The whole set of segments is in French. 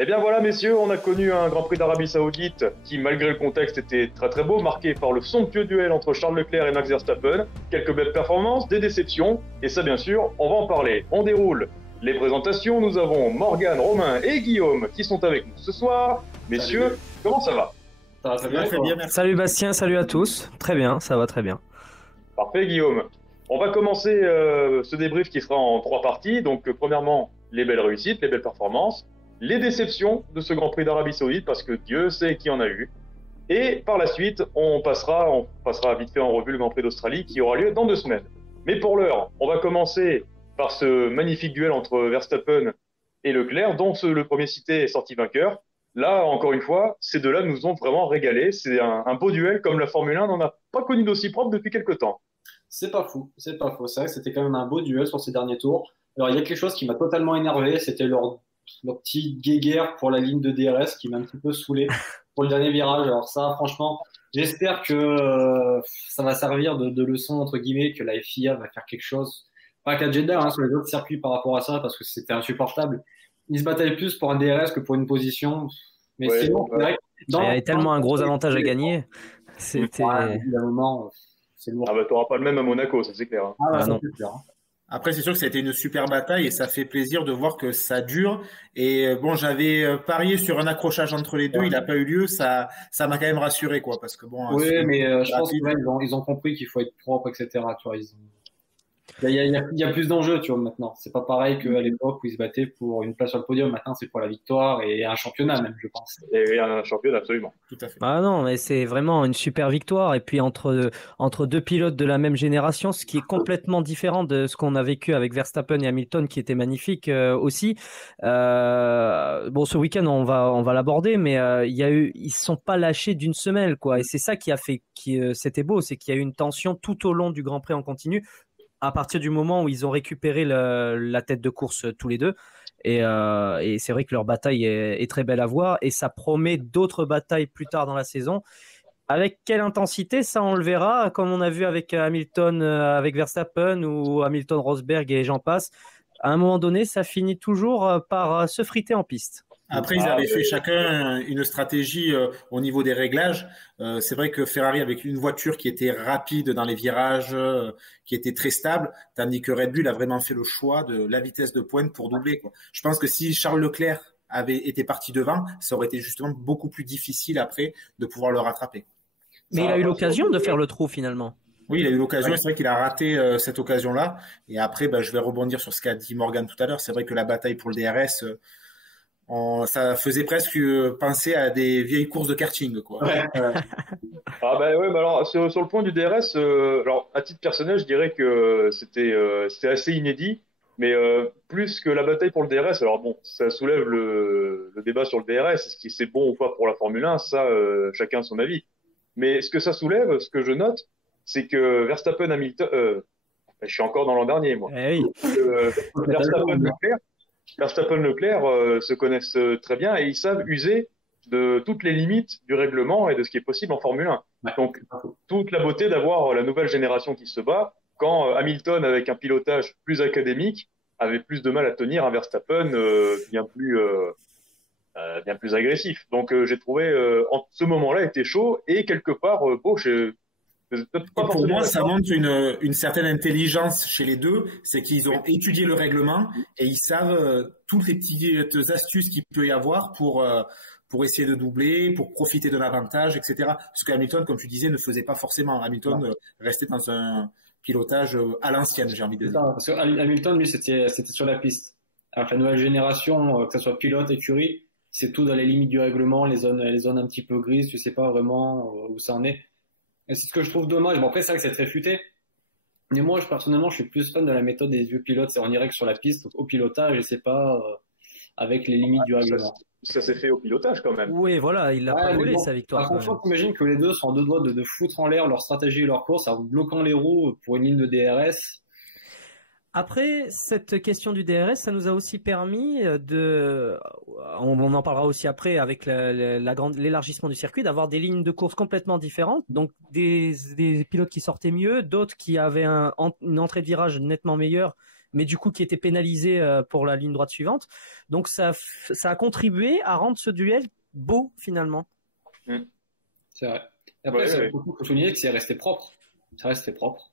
Eh bien voilà messieurs, on a connu un Grand Prix d'Arabie Saoudite qui malgré le contexte était très très beau, marqué par le somptueux duel entre Charles Leclerc et Max Verstappen, quelques belles performances, des déceptions, et ça bien sûr, on va en parler. On déroule les présentations, nous avons Morgane, Romain et Guillaume qui sont avec nous ce soir. Messieurs, comment ça va? Ça va très bien, très bien, merci. Salut Bastien, salut à tous. Très bien, ça va très bien. Parfait Guillaume. On va commencer ce débrief qui sera en 3 parties. Donc premièrement, les belles réussites, les belles performances, les déceptions de ce Grand Prix d'Arabie Saoudite parce que Dieu sait qui en a eu. Et par la suite, on passera vite fait en revue le Grand Prix d'Australie qui aura lieu dans 2 semaines. Mais pour l'heure, on va commencer par ce magnifique duel entre Verstappen et Leclerc, dont le premier cité est sorti vainqueur. Là, encore une fois, ces deux-là nous ont vraiment régalé. C'est un beau duel comme la Formule 1 n'en a pas connu d'aussi propre depuis quelques temps. C'est pas fou, c'est pas faux. C'est vrai que c'était quand même un beau duel sur ces derniers tours. Alors, il y a quelque chose qui m'a totalement énervé, c'était leur petite guéguerre pour la ligne de DRS qui m'a un petit peu saoulé pour le dernier virage. Alors ça, franchement, j'espère que ça va servir de leçon, entre guillemets, que la FIA va faire quelque chose. Pas qu'à Jeddah, sur les autres circuits par rapport à ça, parce que c'était insupportable. Ils se battaient plus pour un DRS que pour une position. Mais Ouais, sinon, c'est vrai que Il y avait tellement un gros avantage à gagner. C'était. Ouais, il y a un moment, c'est lourd. Ah bah t'auras pas le même à Monaco, ça c'est clair. Hein. Ah, bah, Ah ça, non. c'est clair, hein. Après, c'est sûr que ça a été une super bataille et ça fait plaisir de voir que ça dure. Et bon, j'avais parié sur un accrochage entre les deux, il n'a pas eu lieu. Ça m'a quand même rassuré, quoi, parce que bon. Oui, mais je pense rapide. qu'ils ont compris qu'il faut être propre, etc. Tu vois, il y a plus d'enjeux, tu vois, maintenant. C'est pas pareil qu'à l'époque où ils se battaient pour une place sur le podium. Maintenant, c'est pour la victoire et un championnat, même, je pense. Et un champion, absolument. Tout à fait. Ah non, mais c'est vraiment une super victoire. Et puis entre deux pilotes de la même génération, ce qui est complètement différent de ce qu'on a vécu avec Verstappen et Hamilton, qui était magnifique aussi. Bon, ce week-end, on va l'aborder, mais ils se sont pas lâchés d'une semelle, quoi. Et c'est ça qui a fait c'était beau, c'est qu'il y a eu une tension tout au long du Grand Prix en continu, à partir du moment où ils ont récupéré la tête de course tous les deux. Et c'est vrai que leur bataille est très belle à voir et ça promet d'autres batailles plus tard dans la saison. Avec quelle intensité, ça on le verra, comme on a vu avec Hamilton, avec Verstappen ou Hamilton, Rosberg et j'en passe. À un moment donné, ça finit toujours par se friter en piste. Après, ils avaient fait chacun une stratégie au niveau des réglages. C'est vrai que Ferrari avec une voiture qui était rapide dans les virages, qui était très stable, tandis que Red Bull a vraiment fait le choix de la vitesse de pointe pour doubler, quoi. Je pense que si Charles Leclerc avait été parti devant, ça aurait été justement beaucoup plus difficile après de pouvoir le rattraper. Mais il a eu l'occasion de faire le trou finalement. Oui, il a eu l'occasion. C'est vrai qu'il a raté cette occasion-là. Et après, je vais rebondir sur ce qu'a dit Morgan tout à l'heure. C'est vrai que la bataille pour le DRS, ça faisait presque penser à des vieilles courses de karting, quoi. Ouais. Ah bah ouais, bah alors sur le point du DRS, alors à titre personnel, je dirais que c'était assez inédit, mais plus que la bataille pour le DRS. Alors bon, ça soulève le débat sur le DRS, est-ce que c'est bon ou pas pour la Formule 1, ça chacun a son avis. Mais ce que ça soulève, ce que je note, c'est que Verstappen, Hamilton, je suis encore dans l'an dernier moi. Eh oui. Verstappen-Leclerc se connaissent très bien et ils savent user de toutes les limites du règlement et de ce qui est possible en Formule 1. Ouais. Donc, toute la beauté d'avoir la nouvelle génération qui se bat, quand Hamilton, avec un pilotage plus académique, avait plus de mal à tenir un Verstappen bien plus agressif. Donc, j'ai trouvé ce moment-là était chaud et quelque part beau. Pour moi, ça montre une certaine intelligence chez les deux, c'est qu'ils ont étudié le règlement et ils savent toutes les petites astuces qu'il peut y avoir pour essayer de doubler, pour profiter de l'avantage, etc. Ce que Hamilton, comme tu disais, ne faisait pas forcément. Hamilton restait dans un pilotage à l'ancienne, j'ai envie de dire. Parce que Hamilton, lui, c'était sur la piste. Alors que la nouvelle génération, que ce soit pilote, écurie, c'est tout dans les limites du règlement, les zones un petit peu grises, tu sais pas vraiment où ça en est. Et c'est ce que je trouve dommage. Bon, après, c'est vrai que c'est très futé. Mais moi, personnellement, je suis plus fan de la méthode des vieux pilotes. C'est on irait que sur la piste, au pilotage, et c'est pas avec les limites du règlement. Ça s'est fait au pilotage quand même. Oui, voilà, il l'a pas volé sa victoire. Par contre, imagine que les deux sont en deux doigts de foutre en l'air leur stratégie et leur course en bloquant les roues pour une ligne de DRS. Après, cette question du DRS, ça nous a aussi permis on en parlera aussi après avec l'élargissement du circuit, d'avoir des lignes de course complètement différentes. Donc, des pilotes qui sortaient mieux, d'autres qui avaient une entrée de virage nettement meilleure mais du coup qui était pénalisé pour la ligne droite suivante. Donc ça a contribué à rendre ce duel beau finalement. C'est vrai. Et après, il faut souligner que c'est resté propre. Ça restait propre.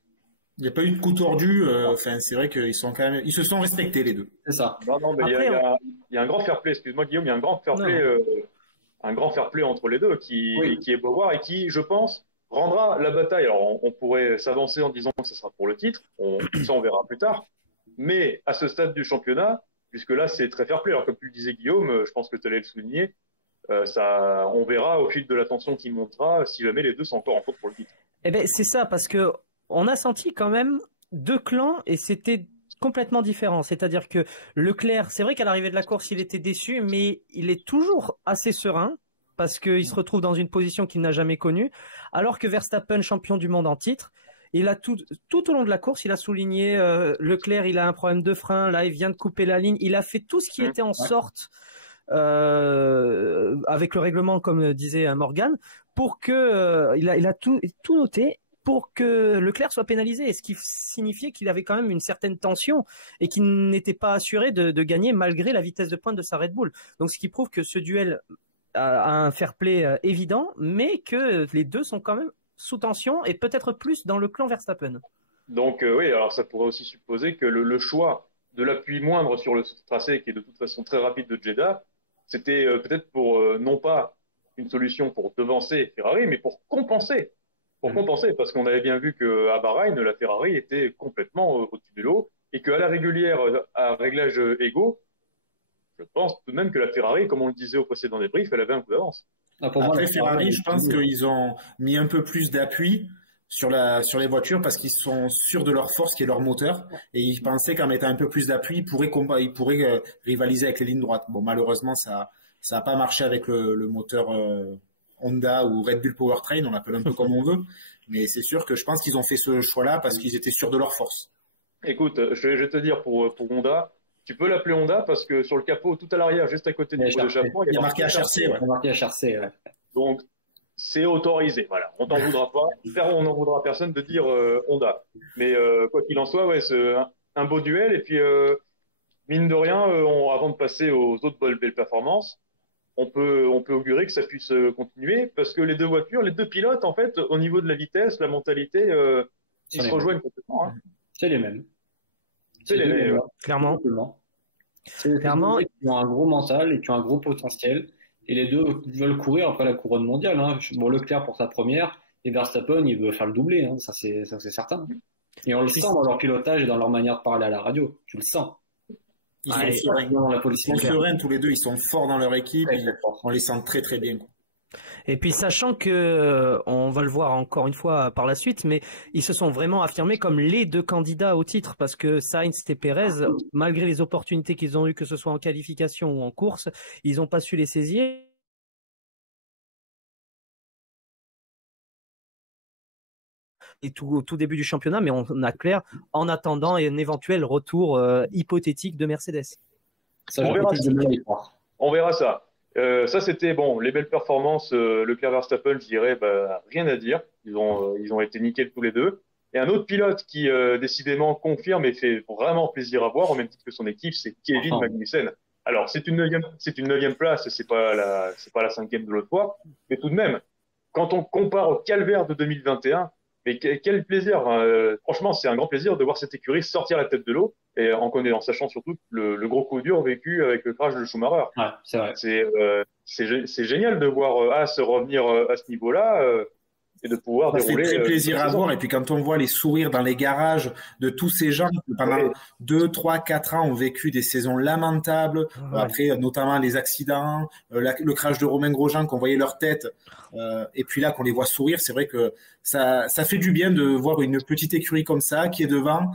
Il n'y a pas eu de coup tordu. C'est vrai qu'ils sont quand même, ils se sont respectés les deux. C'est ça. Non, mais il y a un grand fair play. Excuse-moi Guillaume, il y a un grand fair play, entre les deux qui est beau à voir et qui, je pense, rendra la bataille. Alors, on pourrait s'avancer en disant que ce sera pour le titre. Ça, on verra plus tard. Mais à ce stade du championnat, puisque là, c'est très fair play. Alors, comme tu le disais, Guillaume, je pense que tu allais le souligner. On verra au fil de la tension qui montera si jamais les deux sont encore en faute pour le titre. Eh ben, c'est ça, parce que on a senti quand même deux clans et c'était complètement différent. C'est-à-dire que Leclerc, c'est vrai qu'à l'arrivée de la course, il était déçu, mais il est toujours assez serein parce qu'il se retrouve dans une position qu'il n'a jamais connue. Alors que Verstappen, champion du monde en titre, il a tout au long de la course, il a souligné Leclerc, il a un problème de frein, là il vient de couper la ligne, il a fait tout ce qui était en sorte avec le règlement, comme disait Morgan, pour que il a tout noté pour que Leclerc soit pénalisé, ce qui signifiait qu'il avait quand même une certaine tension et qu'il n'était pas assuré de gagner malgré la vitesse de pointe de sa Red Bull. Donc ce qui prouve que ce duel a un fair play évident, mais que les deux sont quand même sous tension et peut-être plus dans le clan Verstappen. Donc oui, alors ça pourrait aussi supposer que le choix de l'appui moindre sur le tracé, qui est de toute façon très rapide de Jeddah, c'était peut-être pour non pas une solution pour devancer Ferrari, mais pour compenser. Parce qu'on avait bien vu qu'à Bahreïn, la Ferrari était complètement au-dessus du lot et qu'à la régulière, à réglage égaux, je pense tout de même que la Ferrari, comme on le disait au précédent débrief, elle avait un coup d'avance. Après Ferrari, je pense qu'ils ont mis un peu plus d'appui sur les voitures parce qu'ils sont sûrs de leur force qui est leur moteur et ils pensaient qu'en mettant un peu plus d'appui, ils pourraient rivaliser avec les lignes droites. Bon, malheureusement, ça a pas marché avec le moteur Honda ou Red Bull Powertrain, on l'appelle un peu comme on veut, mais c'est sûr que je pense qu'ils ont fait ce choix-là parce qu'ils étaient sûrs de leur force. Écoute, je vais te dire pour Honda, tu peux l'appeler Honda parce que sur le capot, tout à l'arrière, juste à côté du pot d'échappement, il y a marqué HRC. Ouais. Il y a marqué HRC, ouais. Donc, c'est autorisé, voilà. On t'en voudra pas. On n'en voudra personne de dire Honda. Mais quoi qu'il en soit, ouais, c'est un beau duel. Et puis, mine de rien, avant de passer aux autres belles performances, on peut augurer que ça puisse continuer parce que les deux voitures, les deux pilotes, en fait, au niveau de la vitesse, la mentalité, ils se rejoignent complètement. Hein. C'est les mêmes. C'est les mêmes. Clairement. Clairement. Ils ont un gros mental et qui ont un gros potentiel. Et les deux veulent courir après la couronne mondiale. Hein. Bon, Leclerc pour sa première et Verstappen, il veut faire le doublé. Hein. Ça, c'est certain. Et on le sent dans leur pilotage et dans leur manière de parler à la radio. Tu le sens. Ils sont sereins tous les deux. Ils sont forts dans leur équipe. On les sent très très bien. Et puis sachant que on va le voir encore une fois par la suite, mais ils se sont vraiment affirmés comme les deux candidats au titre parce que Sainz et Perez, malgré les opportunités qu'ils ont eues, que ce soit en qualification ou en course, ils n'ont pas su les saisir. Et au tout début du championnat, mais on a clair en attendant un éventuel retour hypothétique de Mercedes. On verra ça. Ça, c'était bon, les belles performances. Leclerc Verstappen, je dirais, rien à dire. Ils ont été nickels tous les deux. Et un autre pilote qui, décidément, confirme et fait vraiment plaisir à voir, au même titre que son équipe, c'est Kevin Magnussen. Alors, c'est une 9e place, c'est pas la 5e de l'autre fois. Mais tout de même, quand on compare au calvaire de 2021, mais quel plaisir. Franchement, c'est un grand plaisir de voir cette écurie sortir la tête de l'eau et en sachant surtout le gros coup dur vécu avec le crash de Schumacher. Ouais, c'est vrai. C'est génial de voir Haas revenir à ce niveau-là et de pouvoir dérouler. C'est très plaisir à voir. Et puis quand on voit les sourires dans les garages de tous ces gens qui pendant 2, 3, 4 ans ont vécu des saisons lamentables, après notamment les accidents, le crash de Romain Grosjean, qu'on voyait leur tête, et puis là qu'on les voit sourire, c'est vrai que ça fait du bien de voir une petite écurie comme ça qui est devant,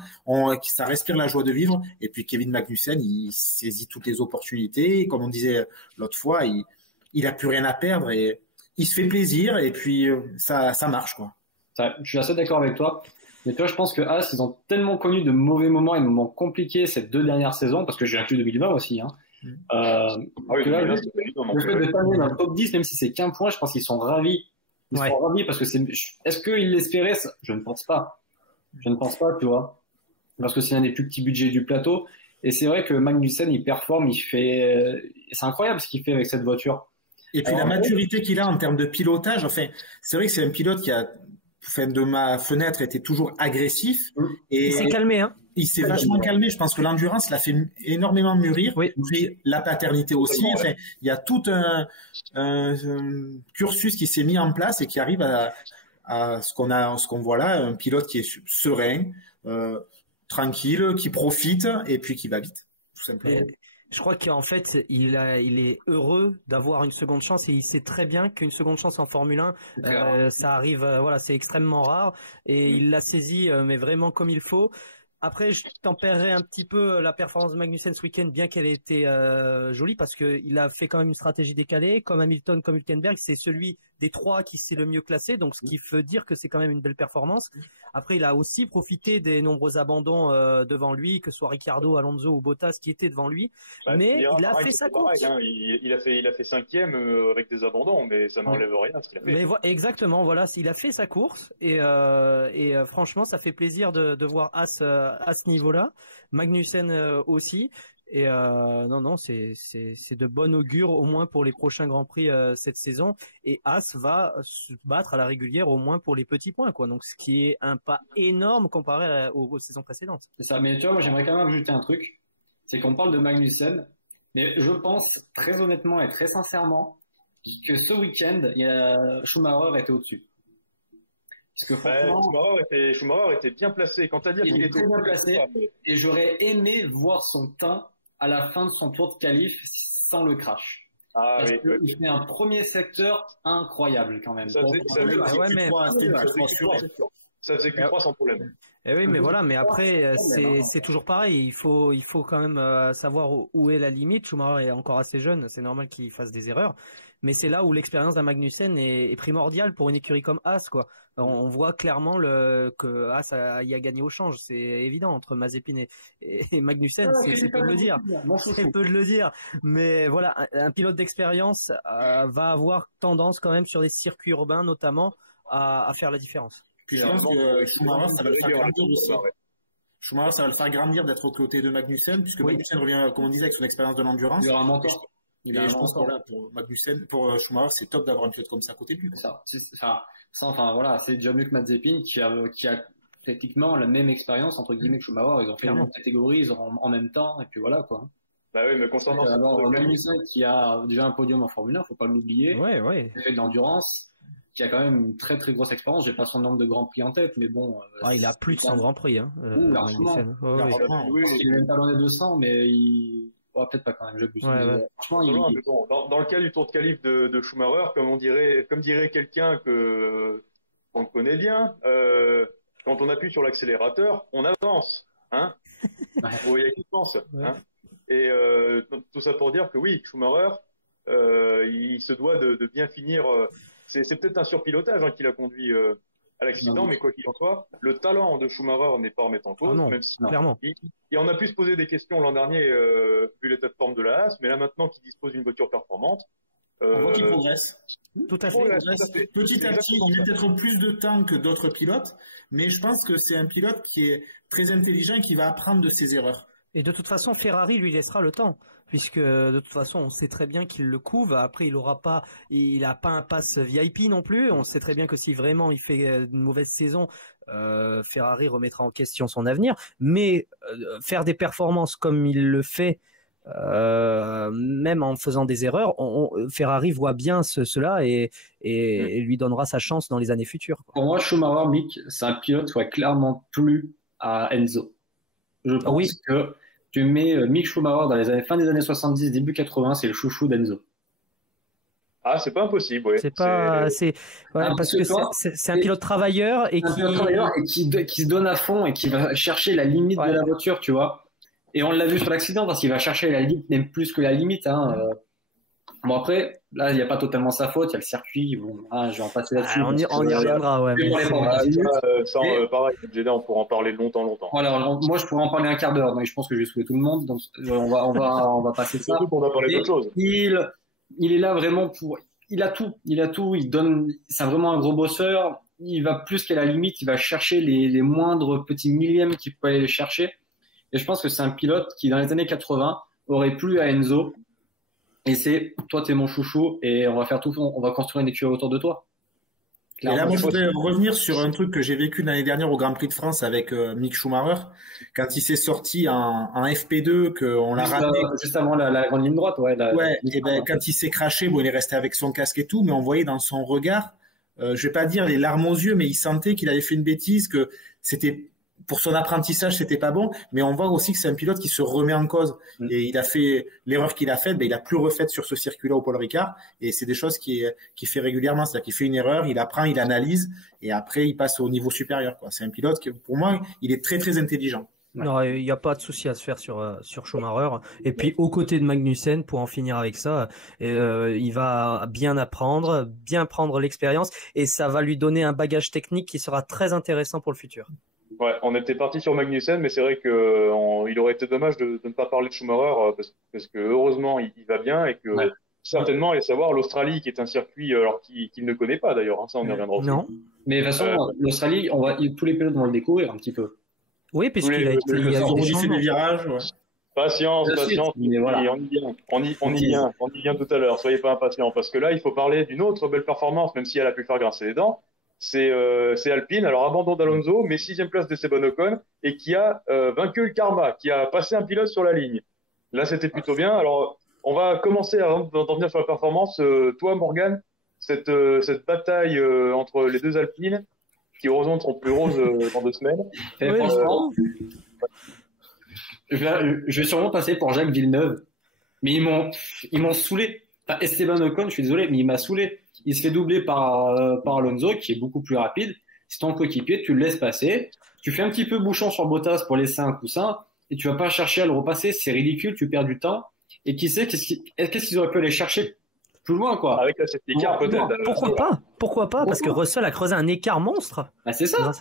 ça respire la joie de vivre. Et puis Kevin Magnussen, il saisit toutes les opportunités, comme on disait l'autre fois, il a plus rien à perdre et il se fait plaisir et puis ça marche quoi. Je suis assez d'accord avec toi. Mais toi, je pense que Haas, ils ont tellement connu de mauvais moments et de moments compliqués ces 2 dernières saisons, parce que j'ai inclus 2020 aussi. Hein. Le fait de terminer dans le top 10, même si c'est qu'un point, je pense qu'ils sont ravis. Ils sont ravis parce que est-ce qu'ils l'espéraient? Je ne pense pas. Tu vois. parce que c'est un des plus petits budgets du plateau. Et c'est vrai que Magnussen, il performe, c'est incroyable ce qu'il fait avec cette voiture. Et puis la maturité qu'il a en termes de pilotage, enfin, c'est vrai que c'est un pilote qui a, de ma fenêtre, était toujours agressif. Et il s'est calmé, hein. Il s'est vachement calmé. Je pense que l'endurance l'a fait énormément mûrir. Oui. Puis la paternité aussi. Enfin, il y a tout un cursus qui s'est mis en place et qui arrive à ce qu'on voit là, un pilote qui est serein, tranquille, qui profite et puis qui va vite, tout simplement. Je crois qu'en fait, il est heureux d'avoir une seconde chance et il sait très bien qu'une seconde chance en Formule 1, ça arrive, c'est extrêmement rare et il l'a saisi, mais vraiment comme il faut. Après, je tempérerai un petit peu la performance de Magnussen ce week-end, bien qu'elle ait été jolie, parce qu'il a fait quand même une stratégie décalée. Comme Hamilton, comme Hülkenberg, c'est celui des trois qui s'est le mieux classé, donc ce qui veut dire que c'est quand même une belle performance. Après, il a aussi profité des nombreux abandons devant lui, que ce soit Ricciardo, Alonso ou Bottas qui étaient devant lui. Mais il a fait sa course. Pareil, hein. Il a fait 5e avec des abandons, mais ça n'enlève rien à ce qu'il a fait. Mais exactement, voilà, il a fait sa course et franchement, ça fait plaisir de voir As à ce niveau-là. Magnussen aussi. Et non, c'est de bon augure au moins pour les prochains Grands Prix cette saison. Et As va se battre à la régulière au moins pour les petits points, quoi. Donc ce qui est un pas énorme comparé aux saisons précédentes. C'est ça. Mais tu vois, moi j'aimerais quand même ajouter un truc, c'est qu'on parle de Magnussen, mais je pense très honnêtement et très sincèrement que ce week-end, Schumacher était au-dessus. Parce que franchement, Schumacher était bien placé. Quand tu as dit qu'il était bien placé, et j'aurais aimé voir son teint à la fin de son tour de qualif sans le crash. Il fait un premier secteur incroyable quand même. Ça faisait Q3 sans problème. Et oui, mais voilà, mais après, c'est toujours pareil. Il faut quand même savoir où est la limite. Schumacher est encore assez jeune, c'est normal qu'il fasse des erreurs. Mais c'est là où l'expérience d'un Magnussen est primordiale pour une écurie comme As, quoi. On voit clairement que As y a gagné au change. C'est évident entre Mazepin et Magnussen, c'est peu de le dire. C'est peu de le dire. Mais voilà, un pilote d'expérience va avoir tendance quand même sur des circuits urbains, notamment, à faire la différence. Puis je pense que Schumacher, ça va le faire grandir aussi. Schumacher, ça va le faire grandir d'être aux côtés de Magnussen, puisque Magnussen revient, comme on disait, avec son expérience de l'endurance. Il y aura un mentor. Et je pense que pour Schumacher, c'est top d'avoir un pilote comme ça à côté de lui. Voilà, c'est déjà mieux que Mazepin qui a techniquement la même expérience entre guillemets que Schumacher. Ils ont fait la même catégorie, ils ont en même temps, et puis voilà quoi. Bah oui, mais concernant Magnussen qui a déjà un podium en Formule 1, faut pas l'oublier. Ouais. Il fait de l'endurance, qui a quand même une très très grosse expérience. J'ai pas son nombre de grands prix en tête, mais bon. Il a plus de 100 grands prix, hein. Largement. Il est même pas loin des 200, mais peut-être pas quand même. Franchement, mais bon, dans le cas du tour de qualif de Schumacher, comme dirait quelqu'un qu'on connaît bien, quand on appuie sur l'accélérateur, on avance, hein. Vous voyez qui pense, hein. Et tout ça pour dire que oui, Schumacher, il se doit de bien finir. C'est peut-être un surpilotage qu'il a conduit à l'accident, mais quoi qu'il en soit, le talent de Schumacher n'est pas à remettre en cause, même si clairement. Il en a pu se poser des questions l'an dernier vu l'état de forme de la Haas, mais là maintenant qu'il dispose d'une voiture performante, on voit qu'il progresse. Tout à fait. Petit à petit, il met peut-être plus de temps que d'autres pilotes, mais je pense que c'est un pilote qui est très intelligent et qui va apprendre de ses erreurs. Et de toute façon, Ferrari lui laissera le temps, puisque de toute façon, on sait très bien qu'il le couve. Après, il a pas un pass VIP non plus. On sait très bien que si vraiment il fait une mauvaise saison, Ferrari remettra en question son avenir. Mais faire des performances comme il le fait, même en faisant des erreurs, Ferrari voit bien cela et lui donnera sa chance dans les années futures. Pour moi, Schumacher, Mick, c'est un pilote qui a clairement plu à Enzo. Je pense que tu mets Mick Schumacher dans les fin des années 70, début 80, c'est le chouchou d'Enzo. Ah, c'est pas impossible, c'est parce que c'est un pilote travailleur et qui se donne à fond et qui va chercher la limite de la voiture, tu vois. Et on l'a vu sur l'accident parce qu'il va chercher la limite, même plus que la limite, hein. Bon, après, là, il n'y a pas totalement sa faute, il y a le circuit, je vais en passer là-dessus. On y reviendra, pareil, on pourra en parler longtemps. Voilà, moi, je pourrais en parler un quart d'heure, mais je pense que je vais saouler tout le monde, donc on va passer ça. Surtout qu'on va parler d'autre chose. Il est là vraiment il a tout, il donne, c'est vraiment un gros bosseur, il va plus qu'à la limite, il va chercher les moindres petits millièmes qu'il peut aller chercher. Et je pense que c'est un pilote qui, dans les années 80, aurait plu à Enzo. Et c'est, toi, t'es mon chouchou et on va faire tout, on va construire une écurie autour de toi. Et là, moi, je voudrais revenir sur un truc que j'ai vécu l'année dernière au Grand Prix de France avec Mick Schumacher, quand il s'est sorti en FP2, qu'on l'a raté. Juste avant la grande ligne droite, ouais. Et ben, quand il s'est craché, bon, il est resté avec son casque et tout, mais on voyait dans son regard, je vais pas dire les larmes aux yeux, mais il sentait qu'il avait fait une bêtise, que c'était, pour son apprentissage, c'était pas bon, mais on voit aussi que c'est un pilote qui se remet en cause. Et il a fait l'erreur qu'il a faite, ben il a plus refait sur ce circuit-là au Paul Ricard. Et c'est des choses qu'il fait régulièrement, c'est-à-dire qu'il fait une erreur, il apprend, il analyse, et après il passe au niveau supérieur, quoi. C'est un pilote qui, pour moi, il est très très intelligent. Non, il n'y a pas de souci à se faire sur Schumacher. Et puis, aux côtés de Magnussen, pour en finir avec ça, il va bien apprendre, bien prendre l'expérience, et ça va lui donner un bagage technique qui sera très intéressant pour le futur. Ouais, on était parti sur Magnussen, mais c'est vrai que il aurait été dommage de ne pas parler de Schumacher parce que heureusement il va bien et que certainement, et savoir l'Australie qui est un circuit alors qu'il ne connaît pas d'ailleurs, hein, ça on y reviendra aussi. Non. Mais de toute façon, l'Australie, tous les pilotes vont le découvrir un petit peu. Oui, puisqu'il a été des virages. Ouais. Patience, mais voilà. On y vient tout à l'heure. Soyez pas impatients parce que là il faut parler d'une autre belle performance, même si elle a pu faire grincer les dents. C'est Alpine, alors abandon d'Alonso, mais 6e place d'Esteban Ocon, et qui a vaincu le karma, qui a passé un pilote sur la ligne. Là, c'était plutôt bien. Alors, on va commencer avant d'en venir sur la performance. Toi, Morgan, cette bataille entre les deux Alpines, qui heureusement ne seront plus roses dans 2 semaines. Oui, franchement, je vais sûrement passer pour Jacques Villeneuve, mais ils m'ont saoulé. Enfin, Esteban Ocon, je suis désolé, mais il m'a saoulé. Il se fait doubler par Alonso, qui est beaucoup plus rapide. C'est ton coéquipier, tu le laisses passer. Tu fais un petit peu bouchon sur Bottas pour laisser un coussin, et tu vas pas chercher à le repasser. C'est ridicule, tu perds du temps. Et qui sait, qu'est-ce qu'ils auraient pu aller chercher plus loin, quoi. Avec la safety car, peut-être. Pourquoi pas? Parce que Russell a creusé un écart monstre. Ah, c'est ça.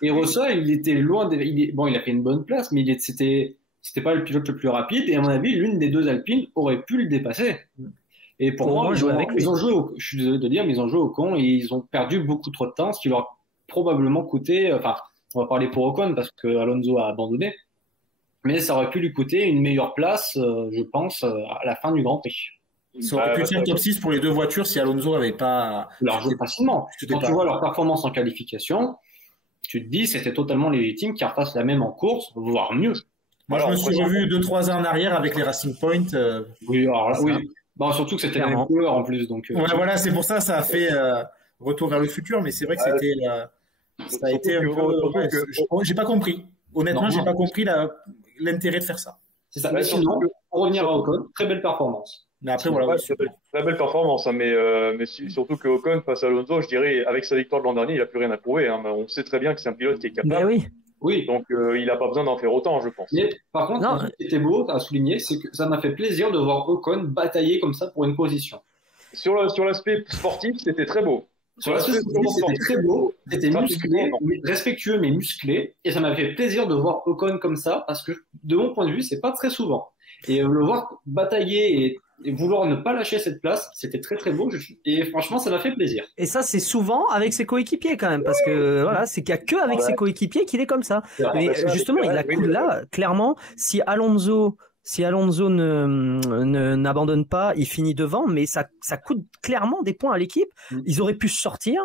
Et Russell, il était loin. Bon, il a fait une bonne place, mais c'était pas le pilote le plus rapide. Et à mon avis, l'une des deux Alpines aurait pu le dépasser. Et pour moi, ils ont joué je suis désolé de dire, mais ils ont joué au con et ils ont perdu beaucoup trop de temps, ce qui leur a probablement coûté, enfin, on va parler pour Ocon parce que Alonso a abandonné, mais ça aurait pu lui coûter une meilleure place, je pense, à la fin du Grand Prix. Ça aurait pu faire top 6 pour les deux voitures si Alonso n'avait pas... Leur jeu facilement. Quand tu vois leur performance en qualification, tu te dis c'était totalement légitime qu'ils refassent la même en course, voire mieux. Moi, je me suis revu 2-3 ans en arrière avec les Racing Point. Oui, alors là, oui. Bon, surtout que c'était la même couleur en plus, donc. Ouais, voilà, c'est pour ça a fait retour vers le futur, mais c'est vrai que c'était, ça a été un peu. J'ai pas compris. Honnêtement, j'ai pas compris l'intérêt de faire ça. C'est ça. Mais sinon, pour revenir à Ocon, très belle performance. Mais après, voilà. Très belle performance, hein, mais surtout que Ocon face à Alonso, je dirais, avec sa victoire de l'an dernier, il a plus rien à prouver. Hein, mais on sait très bien que c'est un pilote qui est capable. Mais oui. Donc, il n'a pas besoin d'en faire autant, je pense. Mais par contre, ce qui était beau à souligner, c'est que ça m'a fait plaisir de voir Ocon batailler comme ça pour une position. Sur l'aspect sportif, c'était très beau. Sur l'aspect sportif, c'était très beau, c'était musclé, respectueux mais musclé, et ça m'a fait plaisir de voir Ocon comme ça, parce que de mon point de vue, c'est pas très souvent. Et le voir batailler et vouloir ne pas lâcher cette place, c'était très très beau. Et franchement, ça m'a fait plaisir. Et ça, c'est souvent avec ses coéquipiers quand même, parce que voilà, c'est qu'il n'y a que avec ses coéquipiers qu'il est comme ça. Mais justement, il a là, clairement, si Alonso n'abandonne pas, il finit devant, mais ça coûte clairement des points à l'équipe. Ils auraient pu se sortir.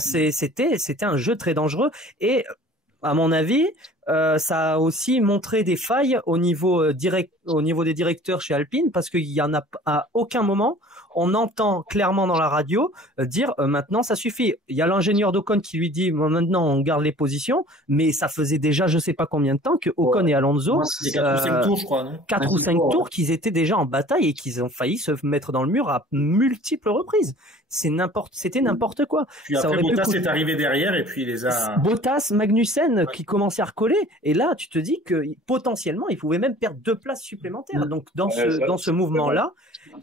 C'était un jeu très dangereux et à mon avis, ça a aussi montré des failles au niveau des directeurs chez Alpine, parce qu'il y en a à aucun moment on entend clairement dans la radio dire maintenant ça suffit. Il y a l'ingénieur d'Ocon qui lui dit maintenant on garde les positions, mais ça faisait déjà je sais pas combien de temps que Ocon et Alonso, 4 ou 5 tours je crois, non 4 ou 5 tours qu'ils étaient déjà en bataille et qu'ils ont failli se mettre dans le mur à multiples reprises. C'était n'importe quoi. Puis après Bottas est arrivé derrière et puis il les a... Bottas, Magnussen qui commençaient à recoller, et là tu te dis que potentiellement ils pouvaient même perdre 2 places supplémentaires. Donc dans ce mouvement-là,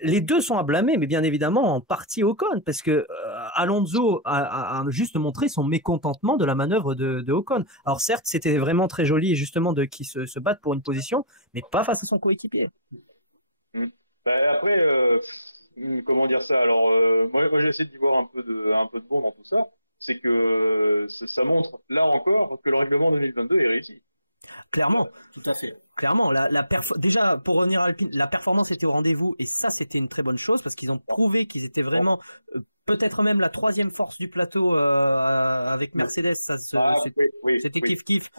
les deux sont à blâmer, mais bien évidemment en partie Ocon, parce que Alonso a juste montré son mécontentement de la manœuvre de Ocon. Alors certes, c'était vraiment très joli justement de qui se battent pour une position, mais pas face à son coéquipier. Après, comment dire ça? Alors moi j'ai essayé d'y voir un peu de bon dans tout ça. c'est que ça montre là encore que le règlement 2022 est réussi. Clairement. Tout à fait. Clairement, déjà, pour revenir à Alpine, la performance était au rendez-vous et ça, c'était une très bonne chose parce qu'ils ont prouvé qu'ils étaient vraiment peut-être même la troisième force du plateau avec Mercedes. C'était kiff-kiff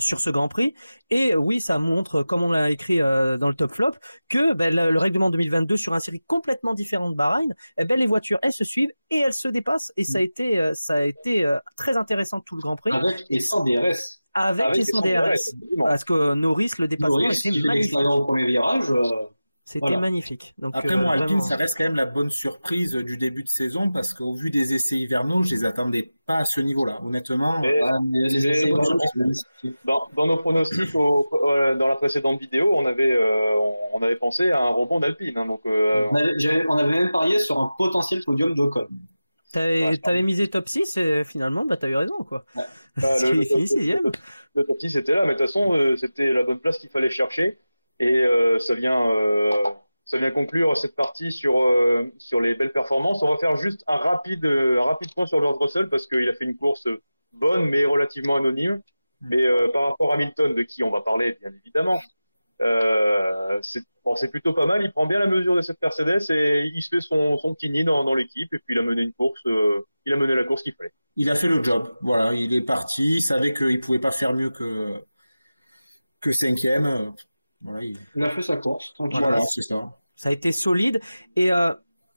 sur ce Grand Prix. Et oui, ça montre, comme on l'a écrit dans le top flop, que le règlement 2022 sur un circuit complètement différent de Bahreïn, les voitures, elles se suivent et elles se dépassent. Et ça a été très intéressant tout le Grand Prix. Avec et sans DRS. Avec et sans DRS. Parce que Norris, le dépassement était magnifique. Au premier virage. C'était magnifique. Donc, après, moi, Alpine, ça reste quand même la bonne surprise du début de saison parce qu'au vu des essais hivernaux, je les attendais pas à ce niveau-là. Honnêtement, dans nos pronostics, dans la précédente vidéo, on avait pensé à un rebond d'Alpine. Hein, donc, on avait même parié sur un potentiel podium d'Ocon. T'avais misé top 6 et finalement, t'as eu raison, quoi. Ouais. Il finit 6e. Le top 6 était là, mais de toute façon, c'était la bonne place qu'il fallait chercher. Et ça vient conclure cette partie sur les belles performances. On va faire juste un rapide point sur George Russell parce qu'il a fait une course bonne, mais relativement anonyme. Mais par rapport à Hamilton, de qui on va parler, bien évidemment, c'est plutôt pas mal. Il prend bien la mesure de cette Mercedes et il se fait son petit nid dans l'équipe et puis il a mené la course qu'il fallait. Il a fait le job. Voilà, il est parti. Il savait qu'il pouvait pas faire mieux que 5e. Voilà, il a fait sa course. Voilà, c'est ça. Ça a été solide et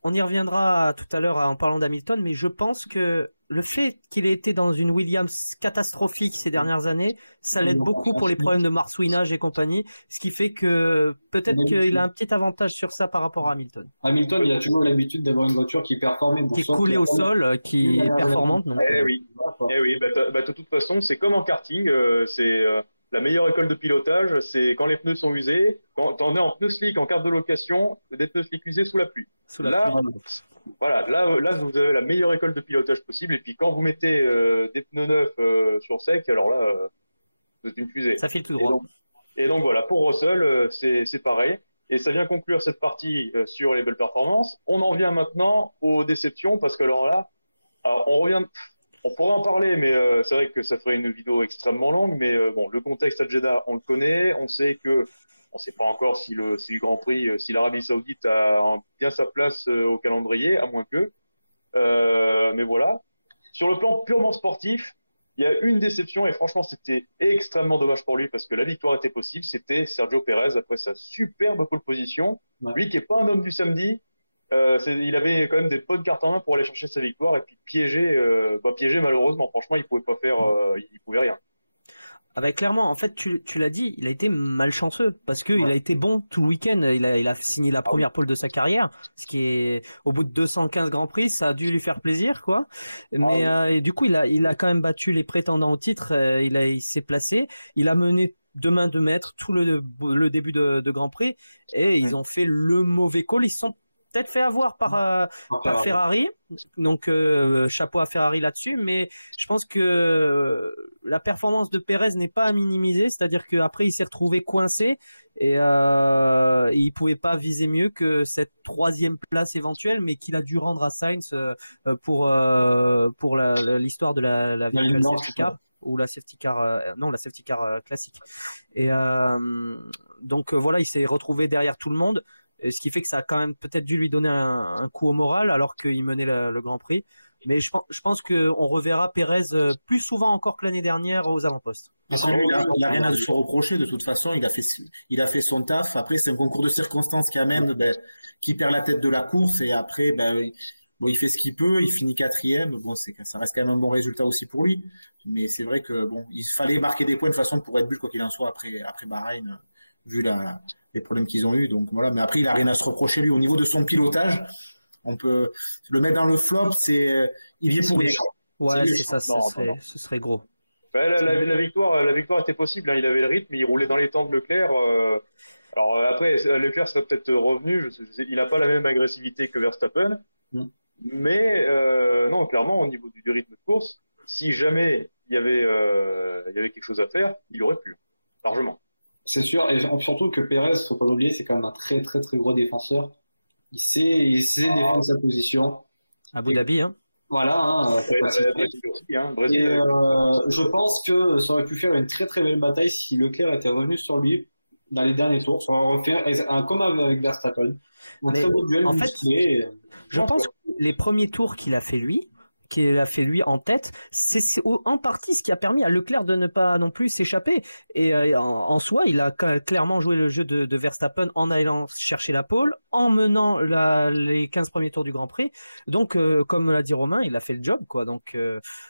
on y reviendra tout à l'heure en parlant d'Hamilton, mais je pense que le fait qu'il ait été dans une Williams catastrophique ces dernières années, ça l'aide beaucoup pour les problèmes de marsouinage et compagnie, ce qui fait que peut-être qu'il a un petit avantage sur ça par rapport à Hamilton. Hamilton, il a toujours l'habitude d'avoir une voiture qui performe. Qui est collée au sol, qui est performante. Donc, oui. De toute façon, c'est comme en karting, la meilleure école de pilotage, c'est quand les pneus sont usés, quand on est en pneus slick en carte de location, des pneus slick usés sous la pluie. Là, vous avez la meilleure école de pilotage possible. Et puis quand vous mettez des pneus neufs sur sec, alors là, c'est une fusée. Ça file tout droit. Et donc voilà, pour Russell, c'est pareil. Et ça vient conclure cette partie sur les belles performances. On en vient maintenant aux déceptions, parce que on pourrait en parler, mais c'est vrai que ça ferait une vidéo extrêmement longue. Mais le contexte à Jeddah, on le connaît. On sait on ne sait pas encore si le Grand Prix, si l'Arabie Saoudite a bien sa place au calendrier, à moins que. Mais voilà. Sur le plan purement sportif, il y a une déception et franchement, c'était extrêmement dommage pour lui parce que la victoire était possible. C'était Sergio Pérez après sa superbe pole position. Ouais. Lui qui n'est pas un homme du samedi. Il avait quand même des bonnes cartes en main pour aller chercher sa victoire et puis piéger malheureusement. Franchement, il pouvait rien. Clairement, en fait, tu l'as dit, il a été malchanceux parce que il a été bon tout le week-end. Il a signé la première pole de sa carrière, ce qui est au bout de 215 Grands Prix, ça a dû lui faire plaisir, quoi. Mais et du coup, il a quand même battu les prétendants au titre. Il s'est placé. Il a mené de main de maître tout le début de Grand Prix et ils ont fait le mauvais call. Ils se sont peut-être fait avoir par Ferrari, donc chapeau à Ferrari là-dessus, mais je pense que la performance de Pérez n'est pas à minimiser, c'est-à-dire qu'après il s'est retrouvé coincé et il pouvait pas viser mieux que cette 3e place éventuelle, mais qu'il a dû rendre à Sainz pour l'histoire de la virtual safety car. Ou la safety car, la safety car classique. Et donc voilà, il s'est retrouvé derrière tout le monde. Ce qui fait que ça a quand même peut-être dû lui donner un coup au moral alors qu'il menait le Grand Prix. Mais je pense qu'on reverra Pérez plus souvent encore que l'année dernière aux avant-postes. Parce que lui, il n'a rien à se reprocher de toute façon. Il a fait son taf. Après, c'est un concours de circonstances qui amène, qui perd la tête de la course. Et après, il fait ce qu'il peut. Il finit 4e. Bon, ça reste quand même un bon résultat aussi pour lui. Mais c'est vrai que il fallait marquer des points de façon pour Red Bull quoi qu'il en soit après Bahreïn, vu les problèmes qu'ils ont eu. Donc voilà. Mais après, il a rien à se reprocher lui au niveau de son pilotage. On peut le mettre dans le flop. Il y est pour rien. Ouais, c'est ça. Ce serait gros. La victoire était possible. Hein. Il avait le rythme, il roulait dans les temps de Leclerc. Alors après, Leclerc serait peut-être revenu. Il n'a pas la même agressivité que Verstappen. Mais non, clairement, au niveau du rythme de course, si jamais il y avait quelque chose à faire, il aurait pu, largement. C'est sûr, et surtout que Pérez, faut pas l'oublier, c'est quand même un très très très gros défenseur. Il sait défendre sa position. Abu Dhabi, hein. Voilà, hein, je pense que ça aurait pu faire une très très belle bataille si Leclerc était revenu sur lui dans les derniers tours. Ça aurait refait un comme avec Verstappen. Un très beau duel musclé. Je pense que les premiers tours qu'il a fait lui en tête, c'est en partie ce qui a permis à Leclerc de ne pas non plus s'échapper. Et en soi, il a clairement joué le jeu de Verstappen en allant chercher la pole, en menant les 15 premiers tours du Grand Prix. Donc, comme l'a dit Romain, il a fait le job, quoi. Donc,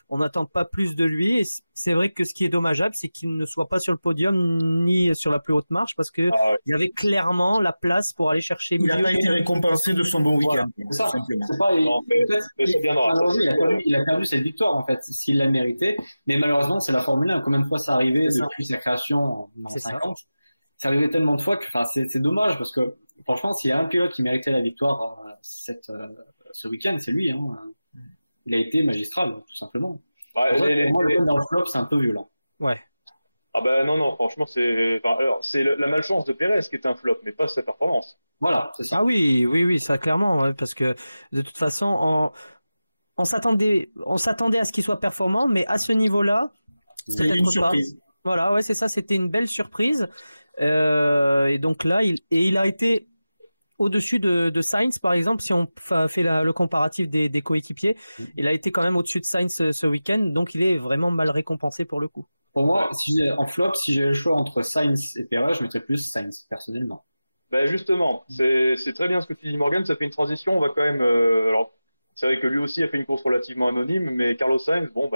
on n'attend pas plus de lui. Et c'est vrai que ce qui est dommageable, c'est qu'il ne soit pas sur le podium ni sur la plus haute marche, parce que il y avait clairement la place pour aller chercher. Il n'a pas été récompensé de son bon week-end. Voilà. Il a perdu cette victoire, en fait, s'il l'a mérité. Mais malheureusement, c'est la Formule 1. Combien de fois ça arrivait depuis sa création en 50? C'est arrivé tellement de fois que c'est dommage, parce que franchement, s'il y a un pilote qui méritait la victoire ce week-end, c'est lui. Hein. Il a été magistral, tout simplement. Ouais, pour moi, le dans le flop, c'est un peu violent. Ouais. Ah ben non, franchement, c'est la malchance de Pérez qui est un flop, mais pas sa performance. Voilà, c'est ça. Ah oui, ça clairement, ouais, parce que de toute façon, on s'attendait à ce qu'il soit performant, mais à ce niveau-là, c'est une surprise. Voilà, ouais, c'est ça, c'était une belle surprise. Et donc là, il a été au-dessus de Sainz, par exemple, si on fait le comparatif des coéquipiers, il a été quand même au-dessus de Sainz ce week-end, donc il est vraiment mal récompensé pour le coup. Pour moi, en flop, si j'ai le choix entre Sainz et Perez, je mettrais plus Sainz, personnellement. Ben justement, c'est très bien ce que tu dis, Morgan, ça fait une transition, on va quand même... alors, c'est vrai que lui aussi a fait une course relativement anonyme, mais Carlos Sainz, bon,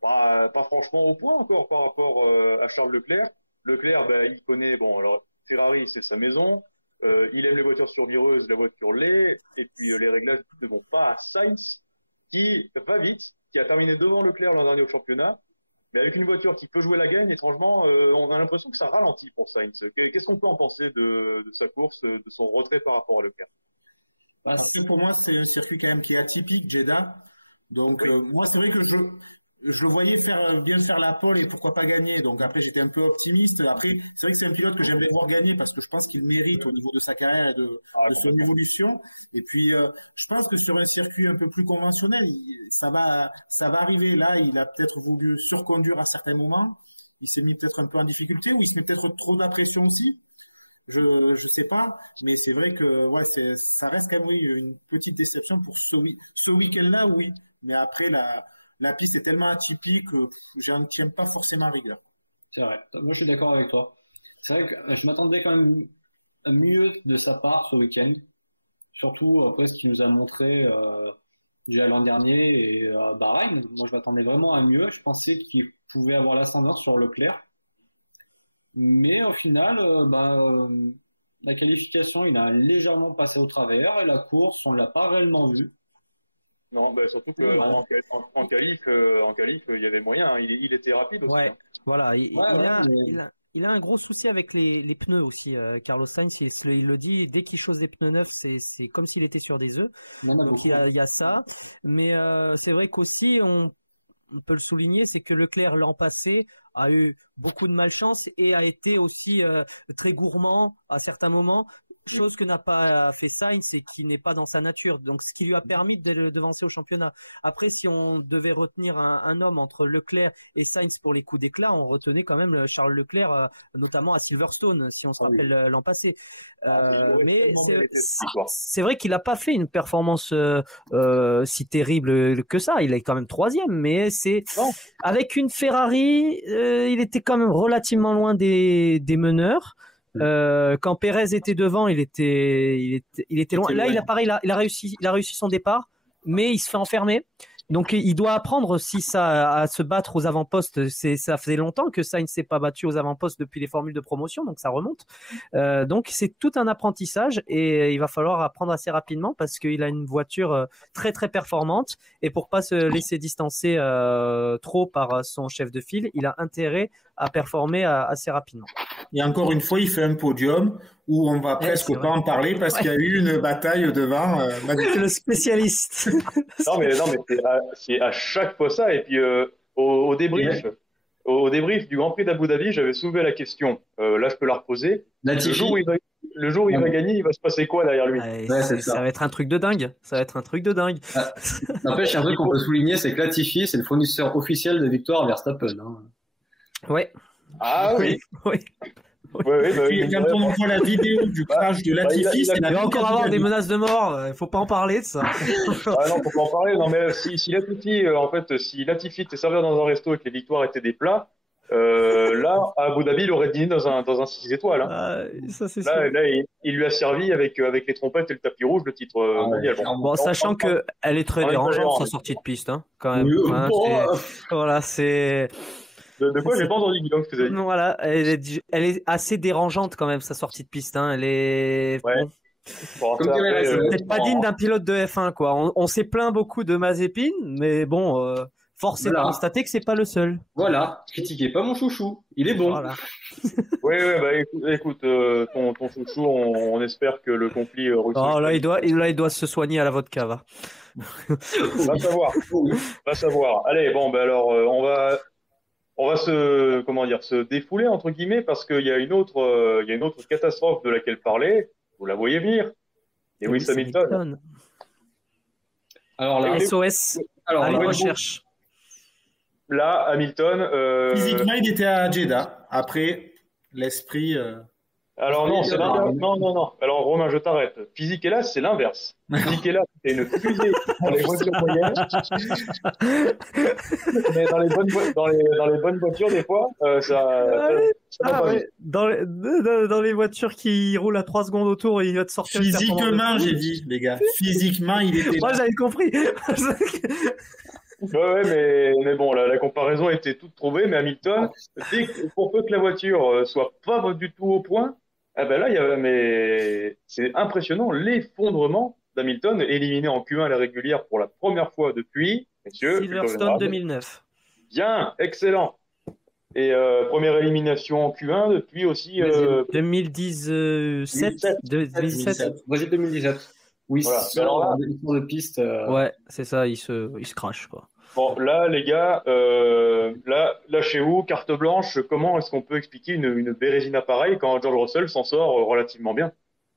pas franchement au point encore par rapport à Charles Leclerc. Leclerc, il connaît, bon, alors Ferrari, c'est sa maison, il aime les voitures survireuses, la voiture l'est, et puis les réglages ne vont pas à Sainz, qui va vite, qui a terminé devant Leclerc l'an dernier au championnat, mais avec une voiture qui peut jouer la gagne, étrangement, on a l'impression que ça ralentit pour Sainz. Qu'est-ce qu'on peut en penser de sa course, de son retrait par rapport à Leclerc? Après, pour moi, c'est un circuit quand même qui est atypique, Jeddah. Donc, moi, c'est vrai que je le voyais bien faire la pole et pourquoi pas gagner. Donc après, j'étais un peu optimiste. Après, c'est vrai que c'est un pilote que j'aimerais voir gagner parce que je pense qu'il mérite au niveau de sa carrière et de son évolution. Et puis, je pense que sur un circuit un peu plus conventionnel, ça va arriver. Là, il a peut-être voulu surconduire à certains moments. Il s'est mis peut-être un peu en difficulté ou il se met peut-être trop de la pression aussi. Je sais pas, mais c'est vrai que ça reste quand même une petite déception pour ce week-end-là, oui. Mais après la piste est tellement atypique que j'en tiens pas forcément rigueur. C'est vrai. Moi, je suis d'accord avec toi. C'est vrai que je m'attendais quand même à mieux de sa part ce week-end. Surtout après ce qu'il nous a montré déjà l'an dernier et à Bahreïn. Moi, je m'attendais vraiment à mieux. Je pensais qu'il pouvait avoir l'ascendant sur Leclerc. Mais au final, la qualification, il a légèrement passé au travers et la course, on l'a pas réellement vue. Non, surtout qu'en qualif, il y avait moyen. Hein. Il était rapide aussi. Ouais, hein. Voilà. Il a un gros souci avec les pneus aussi. Carlos Sainz, il le dit, dès qu'il chausse des pneus neufs, c'est comme s'il était sur des œufs. Donc il y a ça. Mais c'est vrai qu'aussi, on peut le souligner, c'est que Leclerc l'an passé a eu beaucoup de malchance et a été aussi très gourmand à certains moments, chose que n'a pas fait Sainz et qui n'est pas dans sa nature. Donc, ce qui lui a permis de le devancer au championnat. Après, si on devait retenir un homme entre Leclerc et Sainz pour les coups d'éclat, on retenait quand même Charles Leclerc, notamment à Silverstone, si on se rappelle l'an passé. Mais c'est vrai qu'il n'a pas fait une performance si terrible que ça. Il est quand même 3e, mais avec une Ferrari, il était quand même relativement loin des meneurs. Quand Pérez était devant, il était loin. Là, il a réussi son départ, mais il se fait enfermer. Donc, il doit apprendre aussi à se battre aux avant-postes. Ça faisait longtemps que Sainz ne s'est pas battu aux avant-postes depuis les formules de promotion, donc ça remonte. Donc, c'est tout un apprentissage et il va falloir apprendre assez rapidement parce qu'il a une voiture très, très performante et pour pas se laisser distancer trop par son chef de file, il a intérêt à performer assez rapidement. Et encore une fois, il fait un podium où on va presque pas en parler parce qu'il y a eu une bataille devant. C'est le spécialiste. non, mais c'est à chaque fois ça. Et puis au débrief du Grand Prix d'Abu Dhabi, j'avais soulevé la question. Là, je peux la reposer. Le jour où le jour où il va gagner, il va se passer quoi derrière lui? Ça va être un truc de dingue. Ça va être un truc de dingue. N'empêche, un truc qu'on peut souligner, c'est que Latifi, c'est le fournisseur officiel de victoire Verstappen. Hein. Ouais. Ah oui. Oui. Quand on voit la vidéo du crash de Latifi, il va encore avoir des menaces de mort. Il faut pas en parler de ça. Ah non, faut pas en parler. Non, mais si Latifi, en fait, si Latifi était serveur dans un resto et que les victoires étaient des plats, là, à Abu Dhabi, il aurait dîné dans un 6 étoiles. Hein. Ça, c'est là, il lui a servi avec les trompettes et le tapis rouge, le titre mondial. Bon, sachant qu'elle est très dérangeante, sa sortie de piste, hein, quand même. Hein, voilà, c'est. De quoi j'ai pas entendu, Guillaume, ce que tu as dit. Voilà, elle est assez dérangeante quand même, sa sortie de piste. Hein. Elle est. Ouais. Bon, peut-être pas digne d'un pilote de F1, quoi. On s'est plaint beaucoup de Mazepin, mais bon, force est de constater que c'est pas le seul. Voilà, critiquez pas mon chouchou, il est bon. Voilà. Oui, écoute, ton chouchou, on espère que le conflit russe. Oh, là, il doit se soigner à la vodka, va. Va savoir. Allez, bon, ben alors, on va se défouler entre guillemets parce qu'il y a une autre catastrophe de laquelle parler. Vous la voyez venir. Et Lewis Hamilton. Alors là, SOS. Alors la recherche. Là, Hamilton. Physiquement, il était à Jeddah. Après, l'esprit. Alors non, c'est l'inverse. Non. Alors Romain, je t'arrête. Physique hélas, c'est l'inverse. Physique hélas, c'est une fusée dans les voitures moyennes. Mais dans les bonnes voitures, des fois, ça dans les voitures qui roulent à 3 secondes autour, il va te sortir. Physiquement, j'ai dit, les gars. Physiquement, il était. Moi, j'avais compris. mais bon, la comparaison était toute trouvée. Mais Hamilton, pour peu que la voiture soit pas du tout au point, c'est impressionnant l'effondrement d'Hamilton, éliminé en Q1 à la régulière pour la première fois depuis, messieurs. Silverstone 2009. Bien, excellent. Et première élimination en Q1 depuis aussi. 2017. 2017. Brésil 2017. Oui, voilà. Alors de piste. Ouais, c'est ça, il se crache, quoi. Bon, là, les gars, là, chez vous, carte blanche, comment est-ce qu'on peut expliquer une bérésina pareille quand George Russell s'en sort relativement bien?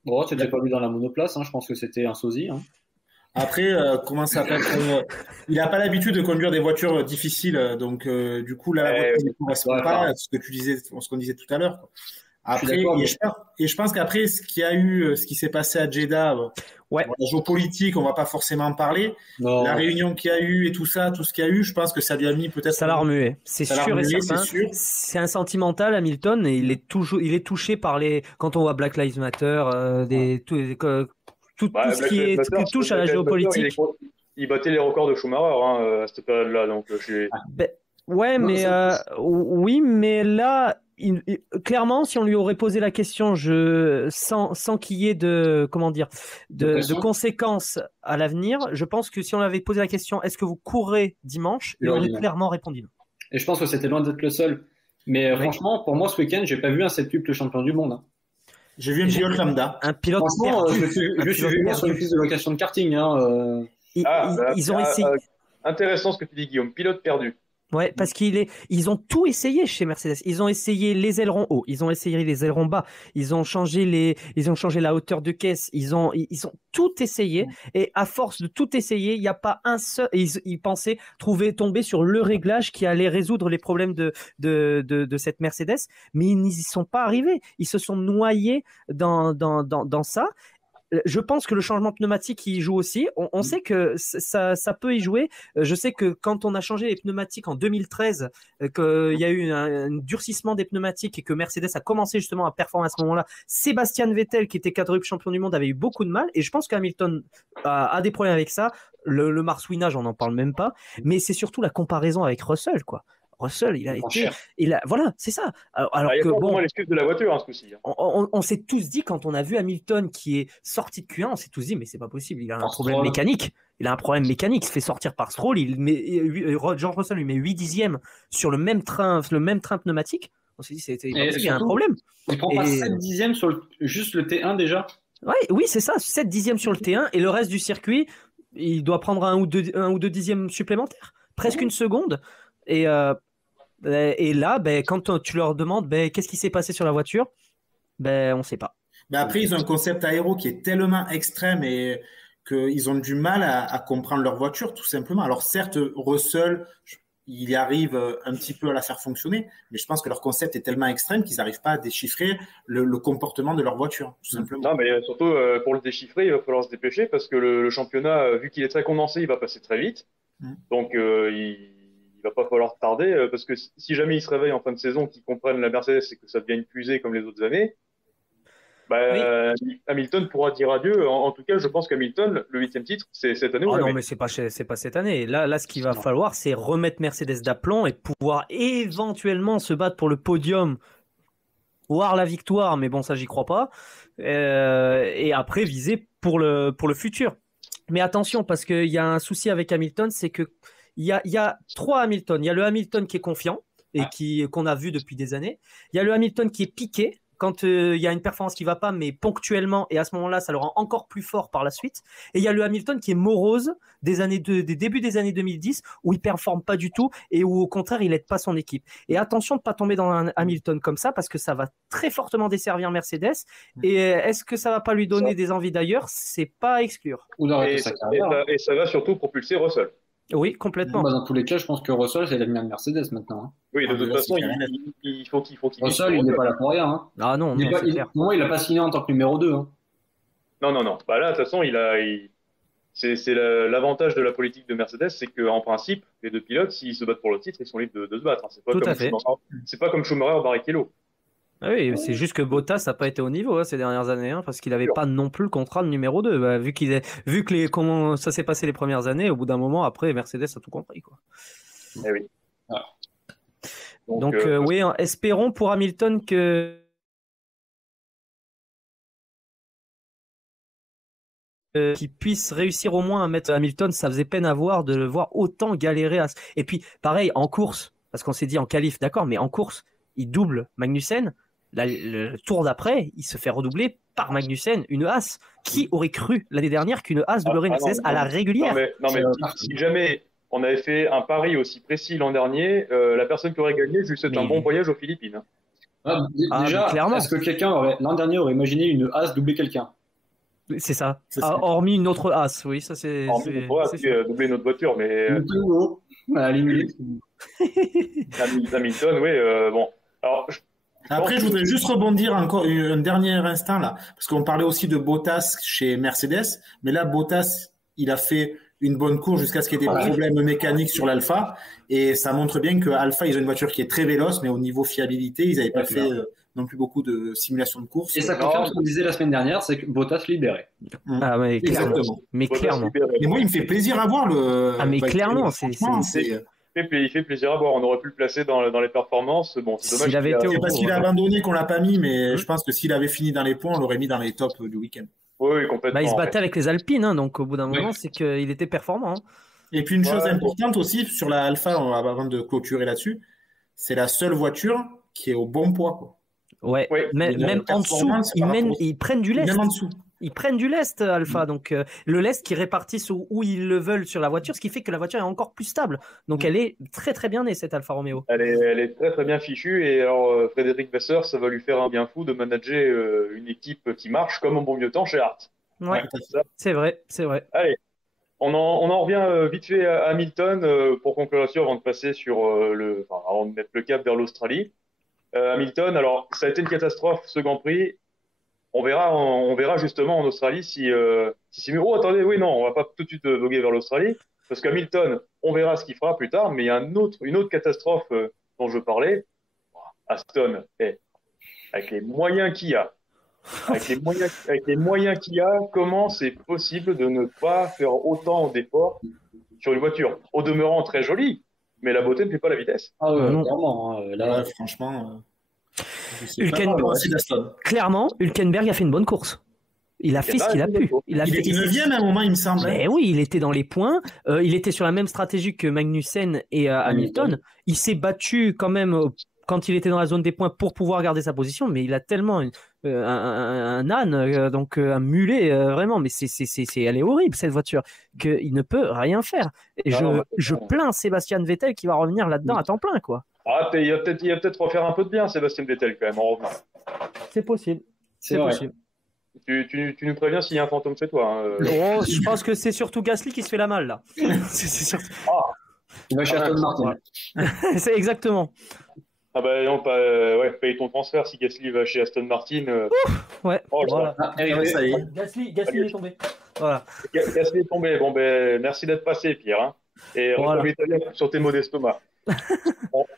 Bon, tu n'as pas vu dans la monoplace, hein, je pense que c'était un sosie. Hein. Après, comment ça s'appelle il n'a pas l'habitude de conduire des voitures difficiles, donc du coup, là, la voiture ne correspond pas à ce qu'on disait tout à l'heure. Après, je pense qu'après, ce qui s'est passé à Jeddah, la géopolitique, on va pas forcément en parler. Non. La réunion qu'il y a eu et tout ça, tout ce qu'il y a eu, je pense que ça lui a mis peut-être. Ça l'a remué. C'est sûr et certain. C'est un sentimental, Hamilton, et il est touché par quand on voit Black Lives Matter, tout ce qui touche à la géopolitique. Il battait les records de Schumacher à cette période-là, donc oui, mais là. Clairement, si on lui aurait posé la question, sans qu'il y ait de conséquences à l'avenir, je pense que si on avait posé la question, est-ce que vous courrez dimanche, il aurait clairement répondu non. Et je pense que c'était loin d'être le seul. Mais franchement, pour moi, ce week-end, j'ai pas vu un septuple champion du monde. Hein. J'ai vu un pilote lambda. Un pilote perdu. Je suis vu sur une piste de location de karting. Hein, ils ont essayé. Intéressant ce que tu dis, Guillaume. Pilote perdu. Ouais, parce ils ont tout essayé chez Mercedes. Ils ont essayé les ailerons hauts, ils ont essayé les ailerons bas, ils ont changé la hauteur de caisse, ils ont tout essayé. Et à force de tout essayer, il n'y a pas un seul. Ils pensaient tomber sur le réglage qui allait résoudre les problèmes de cette Mercedes, mais ils n'y sont pas arrivés. Ils se sont noyés dans ça. Je pense que le changement pneumatique y joue aussi. On sait que ça peut y jouer. Je sais que quand on a changé les pneumatiques en 2013, qu'il y a eu un durcissement des pneumatiques et que Mercedes a commencé justement à performer à ce moment-là, Sébastien Vettel, qui était quadruple champion du monde, avait eu beaucoup de mal. Et je pense qu'Hamilton a des problèmes avec ça. Le marsouinage, on n'en parle même pas. Mais c'est surtout la comparaison avec Russell, quoi. Russell, voilà, c'est ça. Alors il y a que pas l'excuse de la voiture, ce coup-ci. On s'est tous dit, quand on a vu Hamilton qui est sorti de Q1, on s'est tous dit, mais c'est pas possible, il a un problème mécanique. Il a un problème mécanique, il se fait sortir par Stroll, George Russell lui met 8 dixièmes sur le même train pneumatique. On s'est dit, il y a un problème. Il prend pas 7 dixièmes sur juste le T1 déjà. Oui, c'est ça, 7 dixièmes sur le T1, et le reste du circuit, il doit prendre un ou deux dixièmes supplémentaires, presque une seconde. Et là, quand tu leur demandes qu'est-ce qui s'est passé sur la voiture, on ne sait pas. Mais après, ils ont un concept aéro qui est tellement extrême et qu'ils ont du mal à comprendre leur voiture, tout simplement. Alors certes, Russell, il arrive un petit peu à la faire fonctionner, mais je pense que leur concept est tellement extrême qu'ils n'arrivent pas à déchiffrer le comportement de leur voiture, tout simplement. Non, mais surtout, pour le déchiffrer, il va falloir se dépêcher parce que le championnat, vu qu'il est très condensé, il va passer très vite. Donc, il va pas falloir tarder parce que si jamais ils se réveillent en fin de saison, qu'ils comprennent la Mercedes et que ça devient une fusée comme les autres années, Hamilton pourra dire adieu. En tout cas, je pense qu'Hamilton, le 8e titre, c'est cette année ou non, jamais. mais c'est pas cette année. Là, ce qu'il va falloir, c'est remettre Mercedes d'aplomb et pouvoir éventuellement se battre pour le podium, voire la victoire. Mais bon, ça, j'y crois pas. Et après, viser pour le futur. Mais attention, parce qu'il y a un souci avec Hamilton, c'est que il y a 3 Hamilton. Il y a le Hamilton qui est confiant et qu'on a vu depuis des années. Il y a le Hamilton qui est piqué quand il y a une performance qui ne va pas, mais ponctuellement, et à ce moment-là, ça le rend encore plus fort par la suite. Et il y a le Hamilton qui est morose des débuts des années 2010, où il ne performe pas du tout et où, au contraire, il n'aide pas son équipe. Et attention de ne pas tomber dans un Hamilton comme ça, parce que ça va très fortement desservir Mercedes. Et est-ce que ça ne va pas lui donner des envies d'ailleurs? Ce n'est pas à exclure. Et ça va surtout propulser Russell. Oui, complètement. Dans tous les cas, je pense que Russell, c'est l'avenir de Mercedes maintenant. Hein. Oui, de toute façon, il faut qu'il Russell, il n'est pas là pour rien. Hein. Ah non, pour moi, il n'a pas signé en tant que numéro 2. Hein. Non. Bah là, de toute façon, c'est l'avantage de la politique de Mercedes, c'est qu'en principe, les 2 pilotes, s'ils se battent pour le titre, ils sont libres de se battre. Hein. C'est pas comme Schumacher, Barrichello. Ah oui, c'est juste que Bottas n'a pas été au niveau ces dernières années, parce qu'il n'avait pas non plus le contrat de numéro 2. Vu que comment ça s'est passé les premières années, au bout d'un moment, après, Mercedes a tout compris. Quoi. Eh oui. Ah. Donc oui, espérons pour Hamilton que qu'il puisse réussir au moins à mettre Hamilton. Ça faisait peine à voir de le voir autant galérer. Et puis, pareil, en course, parce qu'on s'est dit en qualif, d'accord, mais en course, il double Magnussen. Le tour d'après, il se fait redoubler par Magnussen, une Haas. Qui aurait cru l'année dernière qu'une Haas doublerait Mercedes à la régulière? Non, mais si jamais on avait fait un pari aussi précis l'an dernier, la personne qui aurait gagné, je lui souhaite un bon voyage aux Philippines. Déjà, est-ce que quelqu'un l'an dernier aurait imaginé une Haas doubler quelqu'un? C'est ça. Hormis une autre Haas, oui, ça c'est. Doubler notre voiture, mais. À la limite. Hamilton, oui, bon. Alors, après, je voudrais juste rebondir encore un dernier instant là, parce qu'on parlait aussi de Bottas chez Mercedes, mais là, Bottas, il a fait une bonne course jusqu'à ce qu'il y ait des problèmes mécaniques sur l'Alpha, et ça montre bien que Alpha, ils ont une voiture qui est très véloce, mais au niveau fiabilité, ils n'avaient pas fait non plus beaucoup de simulations de course. Et ça confirme ce qu'on disait la semaine dernière, c'est que Bottas libéré. Ah mais clairement. Mais clairement. Et moi, il me fait plaisir à voir le. Ah mais clairement, il fait plaisir à voir. On aurait pu le placer dans les performances. Bon, c'est dommage. C'est parce qu'il a abandonné qu'on l'a pas mis, mais je pense que s'il avait fini dans les points, on l'aurait mis dans les tops du week-end. Oui, complètement. Il se battait avec les Alpines, donc au bout d'un moment, c'est qu'il était performant. Et puis une chose importante aussi sur la Alpha, avant de clôturer là-dessus, c'est la seule voiture qui est au bon poids. Quoi. Ouais. Même en dessous, ils prennent du lest. Même en dessous. Ils prennent du lest, Alpha, donc le lest qui répartissent où ils le veulent sur la voiture, ce qui fait que la voiture est encore plus stable. Donc elle est très très bien née, cette Alfa Romeo. Elle est très très bien fichue, et alors Frédéric Vasseur, ça va lui faire un bien fou de manager une équipe qui marche comme en bon vieux temps chez Hart. Ouais, c'est vrai. Allez, on en revient vite fait à Hamilton pour conclure là-dessus avant de passer sur avant de mettre le cap vers l'Australie. Hamilton, alors ça a été une catastrophe ce Grand Prix. On verra justement en Australie si c'est mieux. Oh, attendez, oui, non, on va pas tout de suite voguer vers l'Australie, parce qu'Hamilton, on verra ce qu'il fera plus tard, mais il y a une autre catastrophe dont je parlais. Aston, avec les moyens qu'il y a, comment c'est possible de ne pas faire autant d'efforts sur une voiture, au demeurant très jolie, mais la beauté ne fait pas la vitesse. Ah ouais, clairement. Là, franchement. Clairement, Hülkenberg a fait une bonne course. Il a fait ce qu'il a pu. Il était 9e à un moment, il me semble. Mais oui, il était dans les points. Il était sur la même stratégie que Magnussen et Hamilton. Il s'est battu quand même quand il était dans la zone des points pour pouvoir garder sa position, mais il a tellement un âne, donc un mulet, vraiment. Mais elle est horrible, cette voiture, qu'il ne peut rien faire. Et je plains Sébastien Vettel qui va revenir là-dedans à temps plein, quoi. Il va peut-être refaire un peu de bien, Sébastien Vettel, quand même, en revenant. C'est possible. C'est possible. Tu nous préviens s'il y a un fantôme chez toi. Oh, je pense que c'est surtout Gasly qui se fait la malle là. C'est surtout... Il va chez Aston Martin. C'est exactement. Ah bah non, paye ton transfert si Gasly va chez Aston Martin. Ouais, voilà. Ça y est. Gasly est tombé. Voilà. Gasly est tombé. Bon, ben, merci d'être passé, Pierre. Hein. Et voilà. sur tes mots d'estomac.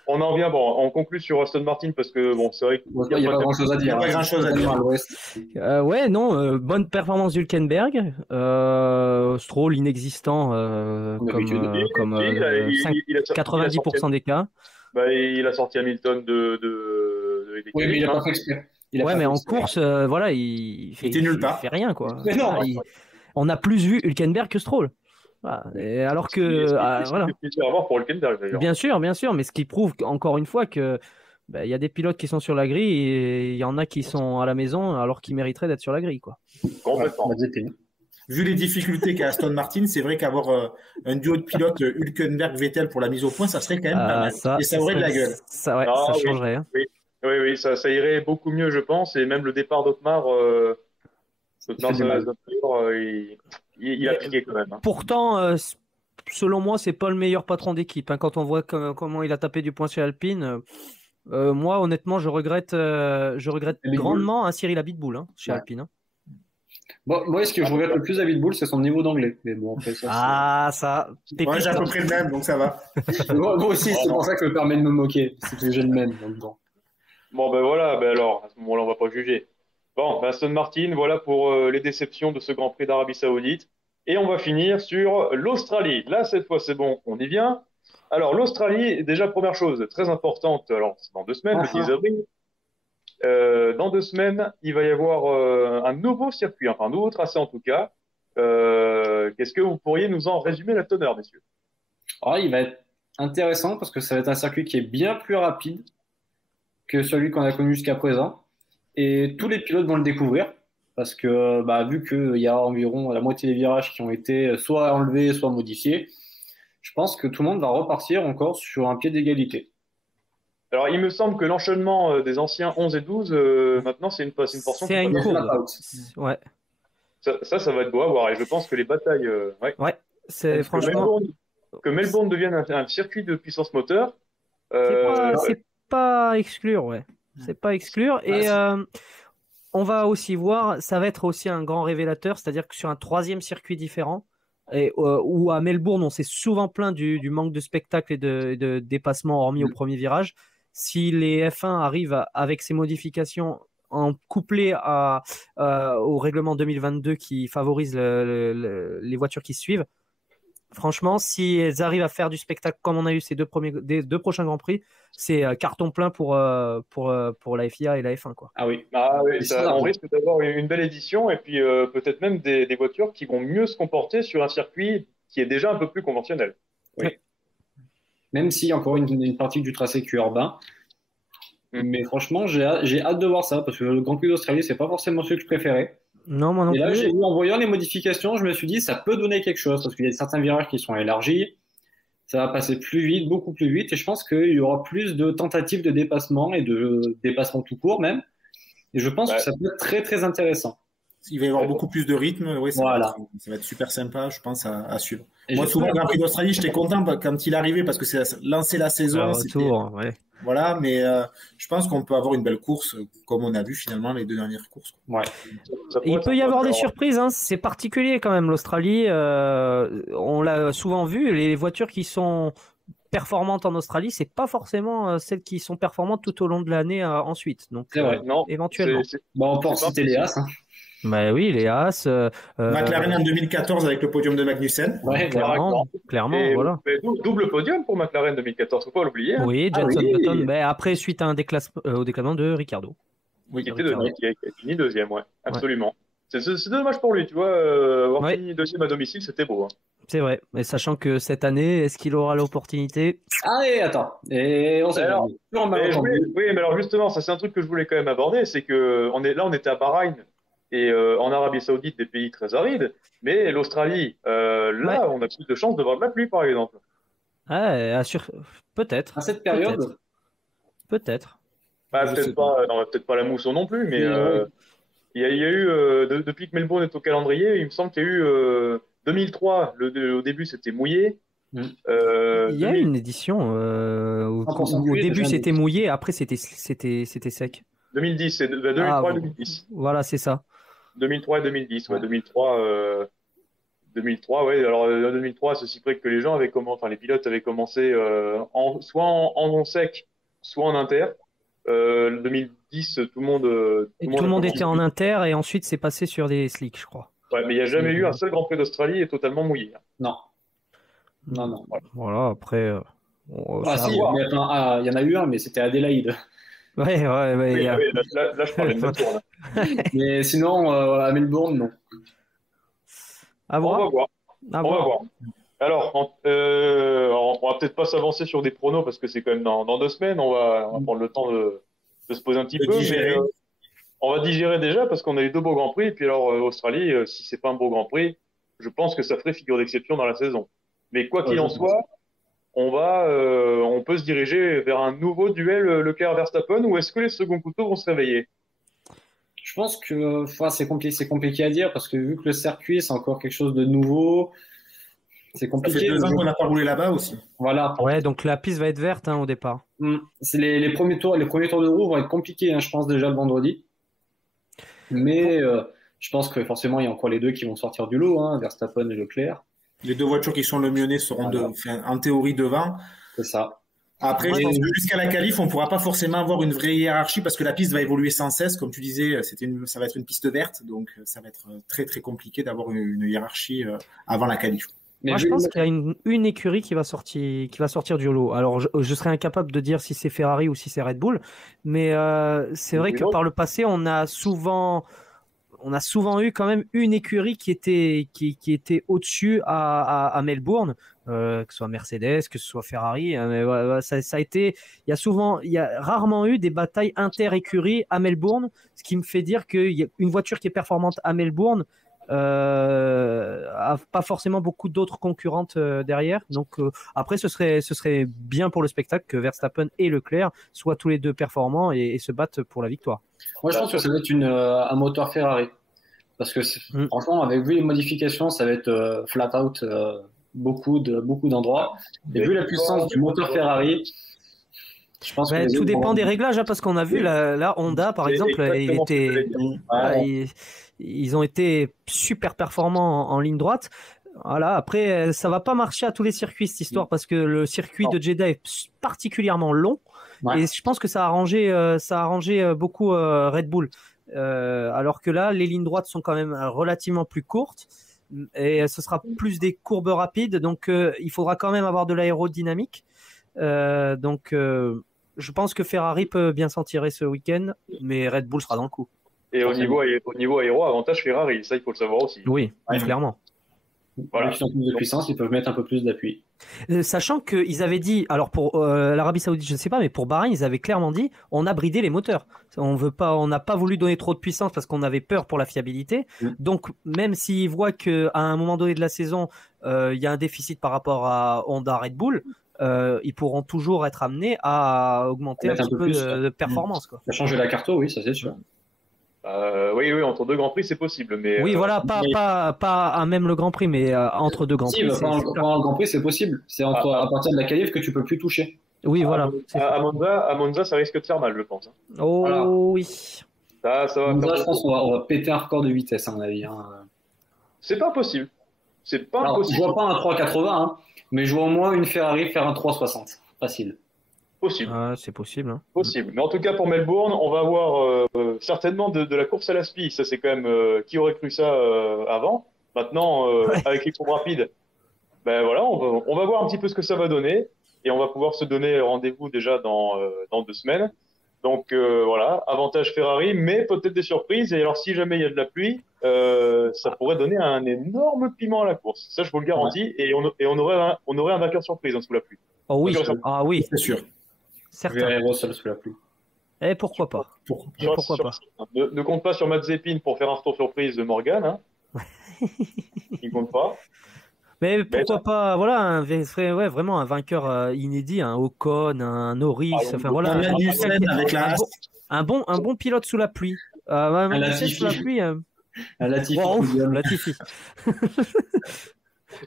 on en vient, bon, on conclut sur Aston Martin parce que bon, c'est vrai qu'il n'y a pas grand-chose à dire. Il n'y a pas grand-chose à dire. Ouais, non, bonne performance d'Hülkenberg. Stroll inexistant comme 90% des cas. Bah, il a sorti Hamilton de oui, mais il n'a pas fait exprès. Ouais, mais en course, voilà, il fait rien, quoi. Mais non, on a plus vu Hülkenberg que Stroll. Voilà. Et alors que voilà. C'est à voir pour Hülkenberg d'ailleurs. Bien sûr, mais ce qui prouve encore une fois que il y a des pilotes qui sont sur la grille et il y en a qui sont à la maison alors qu'ils mériteraient d'être sur la grille, quoi. Complètement. Vu les difficultés qu'a Aston Martin, c'est vrai qu'avoir un duo de pilotes Hülkenberg-Vettel pour la mise au point, ça serait quand même pas mal. Et ça aurait de la gueule. Ça changerait. Hein. Oui, ça irait beaucoup mieux, je pense. Et même le départ d'Otmar, il a piqué quand même. Hein. Pourtant, selon moi, c'est pas le meilleur patron d'équipe. Hein. Quand on voit comment il a tapé du poing chez Alpine, moi, honnêtement, je regrette grandement un Cyril Abitboul chez Alpine. Hein. Bon, moi, ce que je regrette le plus à Abitboul, c'est son niveau d'anglais. Mais bon, après ça. Ça. Moi, j'ai à peu près le même, donc ça va. moi aussi, c'est pour ça que je me permets de me moquer. C'est que j'ai le même. Donc. Bon, ben voilà, alors, à ce moment-là, on va pas juger. Bon, Aston Martin, voilà pour les déceptions de ce Grand Prix d'Arabie Saoudite. Et on va finir sur l'Australie. Là, cette fois, c'est bon, on y vient. Alors, l'Australie, déjà, première chose très importante, alors, c'est dans 2 semaines, le 10 avril. Dans 2 semaines, il va y avoir un nouveau circuit, enfin, un nouveau tracé en tout cas. Qu'est-ce que vous pourriez nous en résumer la teneur, messieurs? Il va être intéressant parce que ça va être un circuit qui est bien plus rapide que celui qu'on a connu jusqu'à présent. Et tous les pilotes vont le découvrir parce que vu qu'il y a environ la moitié des virages qui ont été soit enlevés, soit modifiés, je pense que tout le monde va repartir encore sur un pied d'égalité. Alors, il me semble que l'enchaînement des anciens 11 et 12, maintenant, c'est une portion. C'est une courbe. Ouais. Ça va être beau à voir. Et je pense que les batailles... Ouais, c'est franchement... Que Melbourne devienne un circuit de puissance moteur... C'est pas exclure, ouais. C'est pas exclure. Et on va aussi voir, ça va être aussi un grand révélateur, c'est-à-dire que sur un 3e circuit différent, où à Melbourne, on s'est souvent plaint du manque de spectacle et de dépassement hormis au premier virage. Si les F1 arrivent avec ces modifications en couplé au règlement 2022 qui favorise les voitures qui suivent, franchement, si elles arrivent à faire du spectacle comme on a eu ces deux prochains Grands Prix, c'est carton plein pour la FIA et la F1, quoi. Ah oui, on risque d'avoir une belle édition et puis peut-être même des voitures qui vont mieux se comporter sur un circuit qui est déjà un peu plus conventionnel. Oui. Ouais. Même si encore une partie du tracé qui est urbain. Mais franchement, j'ai hâte de voir ça parce que le Grand Prix d'Australie, c'est pas forcément celui que je préférais. Non, moi non plus. Et là, en voyant les modifications, je me suis dit ça peut donner quelque chose parce qu'il y a certains virages qui sont élargis, ça va passer plus vite, beaucoup plus vite, et je pense qu'il y aura plus de tentatives de dépassement et de dépassement tout court même. Et je pense que ça peut être très très intéressant. Il va y avoir beaucoup plus de rythme, ça va être super sympa, je pense, à suivre. Et moi, souvent, le Grand Prix d'Australie, j'étais content quand il arrivait parce que c'est lancer la saison. Voilà, mais je pense qu'on peut avoir une belle course, comme on a vu finalement les 2 dernières courses. Ouais. Il peut y avoir des surprises, c'est particulier quand même l'Australie. On l'a souvent vu, les voitures qui sont performantes en Australie, c'est pas forcément celles qui sont performantes tout au long de l'année ensuite. Donc, c'est vrai. Éventuellement. On peut citer les As. Bah oui, les As. McLaren en 2014 avec le podium de Magnussen. Ouais, clairement, voilà. Double podium pour McLaren 2014, faut pas l'oublier. Hein. Oui, Jenson Button. Après, suite à un au déclassement de Ricciardo. Oui, qui a fini 2e, absolument. Ouais. C'est dommage pour lui, tu vois. Avoir fini 2e à domicile, c'était beau. Hein. C'est vrai. Mais sachant que cette année, est-ce qu'il aura l'opportunité? Allez, attends. Et on sait pas. Oui, mais alors justement, ça c'est un truc que je voulais quand même aborder, c'est que on était à Bahreïn. Et en Arabie Saoudite, des pays très arides, mais l'Australie, là, on a plus de chances de voir de la pluie, par exemple. Peut-être. À cette période Peut-être. Peut-être pas la mousson non plus, mais Il y a eu, depuis que Melbourne est au calendrier, il me semble qu'il y a eu 2003, au début c'était mouillé. Il y a eu une édition où au début c'était mouillé, après c'était sec. 2010, c'est 2003 et 2010. Voilà, c'est ça. 2003 et 2010, ouais. 2003, ouais. Alors, en 2003, ceci près que les gens avaient commencé, enfin, les pilotes avaient commencé soit en sec, soit en inter. 2010, tout le monde était en inter et ensuite c'est passé sur des slicks, je crois. Ouais, mais il n'y a jamais eu un seul Grand Prix d'Australie totalement mouillé. Non. Voilà, après. Si, il y en a eu un, mais c'était Adélaïde. Ouais. Là, je parlais de Melbourne. Mais sinon, à Melbourne, non. On va voir. Alors, on va peut-être pas s'avancer sur des pronos parce que c'est quand même dans 2 semaines. On va prendre le temps de se poser un petit peu. Mais, on va digérer déjà parce qu'on a eu 2 beaux Grands Prix. Et puis alors, Australie, si c'est pas un beau Grand Prix, je pense que ça ferait figure d'exception dans la saison. Mais quoi qu'il en soit, on peut se diriger vers un nouveau duel Leclerc-Verstappen ou est-ce que les seconds couteaux vont se réveiller? Je pense que c'est compliqué à dire parce que vu que le circuit, c'est encore quelque chose de nouveau, c'est compliqué. Ça fait 2 ans qu'on n'a pas roulé là-bas aussi. Voilà. Ouais, donc la piste va être verte au départ. C'est les premiers tours de roue vont être compliqués, je pense, déjà le vendredi. Mais je pense que forcément, il y a encore les 2 qui vont sortir du lot, Verstappen et Leclerc. Les 2 voitures qui sont le mieux nées seront en théorie devant. C'est ça. Après, je pense que jusqu'à la qualif, on ne pourra pas forcément avoir une vraie hiérarchie parce que la piste va évoluer sans cesse. Comme tu disais, ça va être une piste verte, donc ça va être très très compliqué d'avoir une hiérarchie avant la qualif. Moi, je pense qu'il y a une écurie qui va sortir du lot. Alors, je serais incapable de dire si c'est Ferrari ou si c'est Red Bull, mais c'est vrai que par le passé, on a souvent eu quand même une écurie qui était au-dessus à Melbourne, que ce soit Mercedes, que ce soit Ferrari. Mais ça a été, il y a rarement eu des batailles inter-écuries à Melbourne, ce qui me fait dire qu'il y a une voiture qui est performante à Melbourne a pas forcément beaucoup d'autres concurrentes derrière. Donc après, ce serait bien pour le spectacle que Verstappen et Leclerc soient tous les 2 performants et se battent pour la victoire. Moi, je pense que ça va être un moteur Ferrari. Parce que franchement, avec vu les modifications, ça va être flat out beaucoup d'endroits. Et vu la puissance du moteur Ferrari, je pense que tout dépend des réglages, parce qu'on a vu la Honda, par exemple, ils ont été super performants en ligne droite. Voilà. Après, ça va pas marcher à tous les circuits cette histoire parce que le circuit de Jeddah est particulièrement long et je pense que ça a arrangé beaucoup Red Bull. Alors que là, les lignes droites sont quand même relativement plus courtes et ce sera plus des courbes rapides, donc il faudra quand même avoir de l'aérodynamique. Donc, je pense que Ferrari peut bien s'en tirer ce week-end, mais Red Bull sera dans le coup. Et au niveau aéro, avantage Ferrari, ça il faut le savoir aussi. Oui, clairement. Voilà. Ils ont plus de puissance, ils peuvent mettre un peu plus d'appui. Sachant qu'ils avaient dit, alors pour l'Arabie Saoudite, je ne sais pas, mais pour Bahreïn, ils avaient clairement dit, on a bridé les moteurs. On n'a pas voulu donner trop de puissance parce qu'on avait peur pour la fiabilité. Donc même s'ils voient qu'à un moment donné de la saison, il y a un déficit par rapport à Honda Red Bull, ils pourront toujours être amenés à augmenter un petit peu de performance. Quoi. Ça change la carte, oui, ça c'est sûr. Oui, entre 2 Grands Prix, c'est possible. Mais, oui, voilà, pas à même le Grand Prix, mais entre 2 Grands Prix. Pendant un Grand Prix, c'est possible. C'est à partir de la qualif que tu peux plus toucher. Oui, voilà. À Monza, ça risque de faire mal, je pense. Oh voilà. Oui. Ça va Monza, je pense qu'on va péter un record de vitesse, à mon avis. C'est pas possible. Je vois pas un 3,80, mais je vois au moins une Ferrari faire un 3,60. Facile. Possible. C'est possible. Possible. Mais en tout cas, pour Melbourne, on va avoir certainement de la course à la SPI. Ça, c'est quand même qui aurait cru ça avant. Maintenant, avec les courbes rapides, ben voilà, on va voir un petit peu ce que ça va donner et on va pouvoir se donner rendez-vous déjà dans 2 semaines. Donc voilà, avantage Ferrari, mais peut-être des surprises. Et alors, si jamais il y a de la pluie, ça pourrait donner un énorme piment à la course. Ça, je vous le garantis. Et on aurait un vainqueur surprise sous la pluie. Oh oui, oui, c'est sûr. Certain. Russell sous la pluie. Et pourquoi pas. Pourquoi pas. Ne compte pas sur Mazepin pour faire un retour surprise de Morgan. Hein. Il compte pas. Mais pourquoi pas, voilà, vraiment un vainqueur inédit, un Ocon, un Norris, un bon pilote sous la pluie. Latifi. La pluie. Latifi. Wow, Latifi.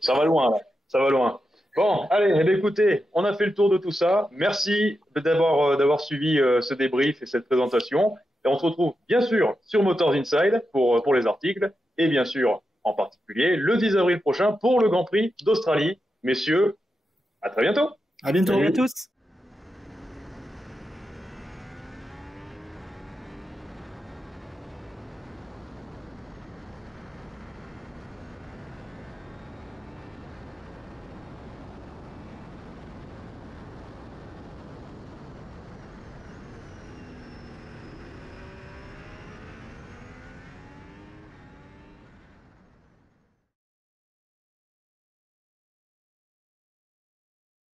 Ça va loin, là. Ça va loin. Bon, allez, eh bien, écoutez, on a fait le tour de tout ça. Merci d'avoir suivi ce débrief et cette présentation. Et on se retrouve bien sûr sur Motors Inside pour les articles et bien sûr en particulier le 10 avril prochain pour le Grand Prix d'Australie. Messieurs, à très bientôt. À bientôt. Salut à tous.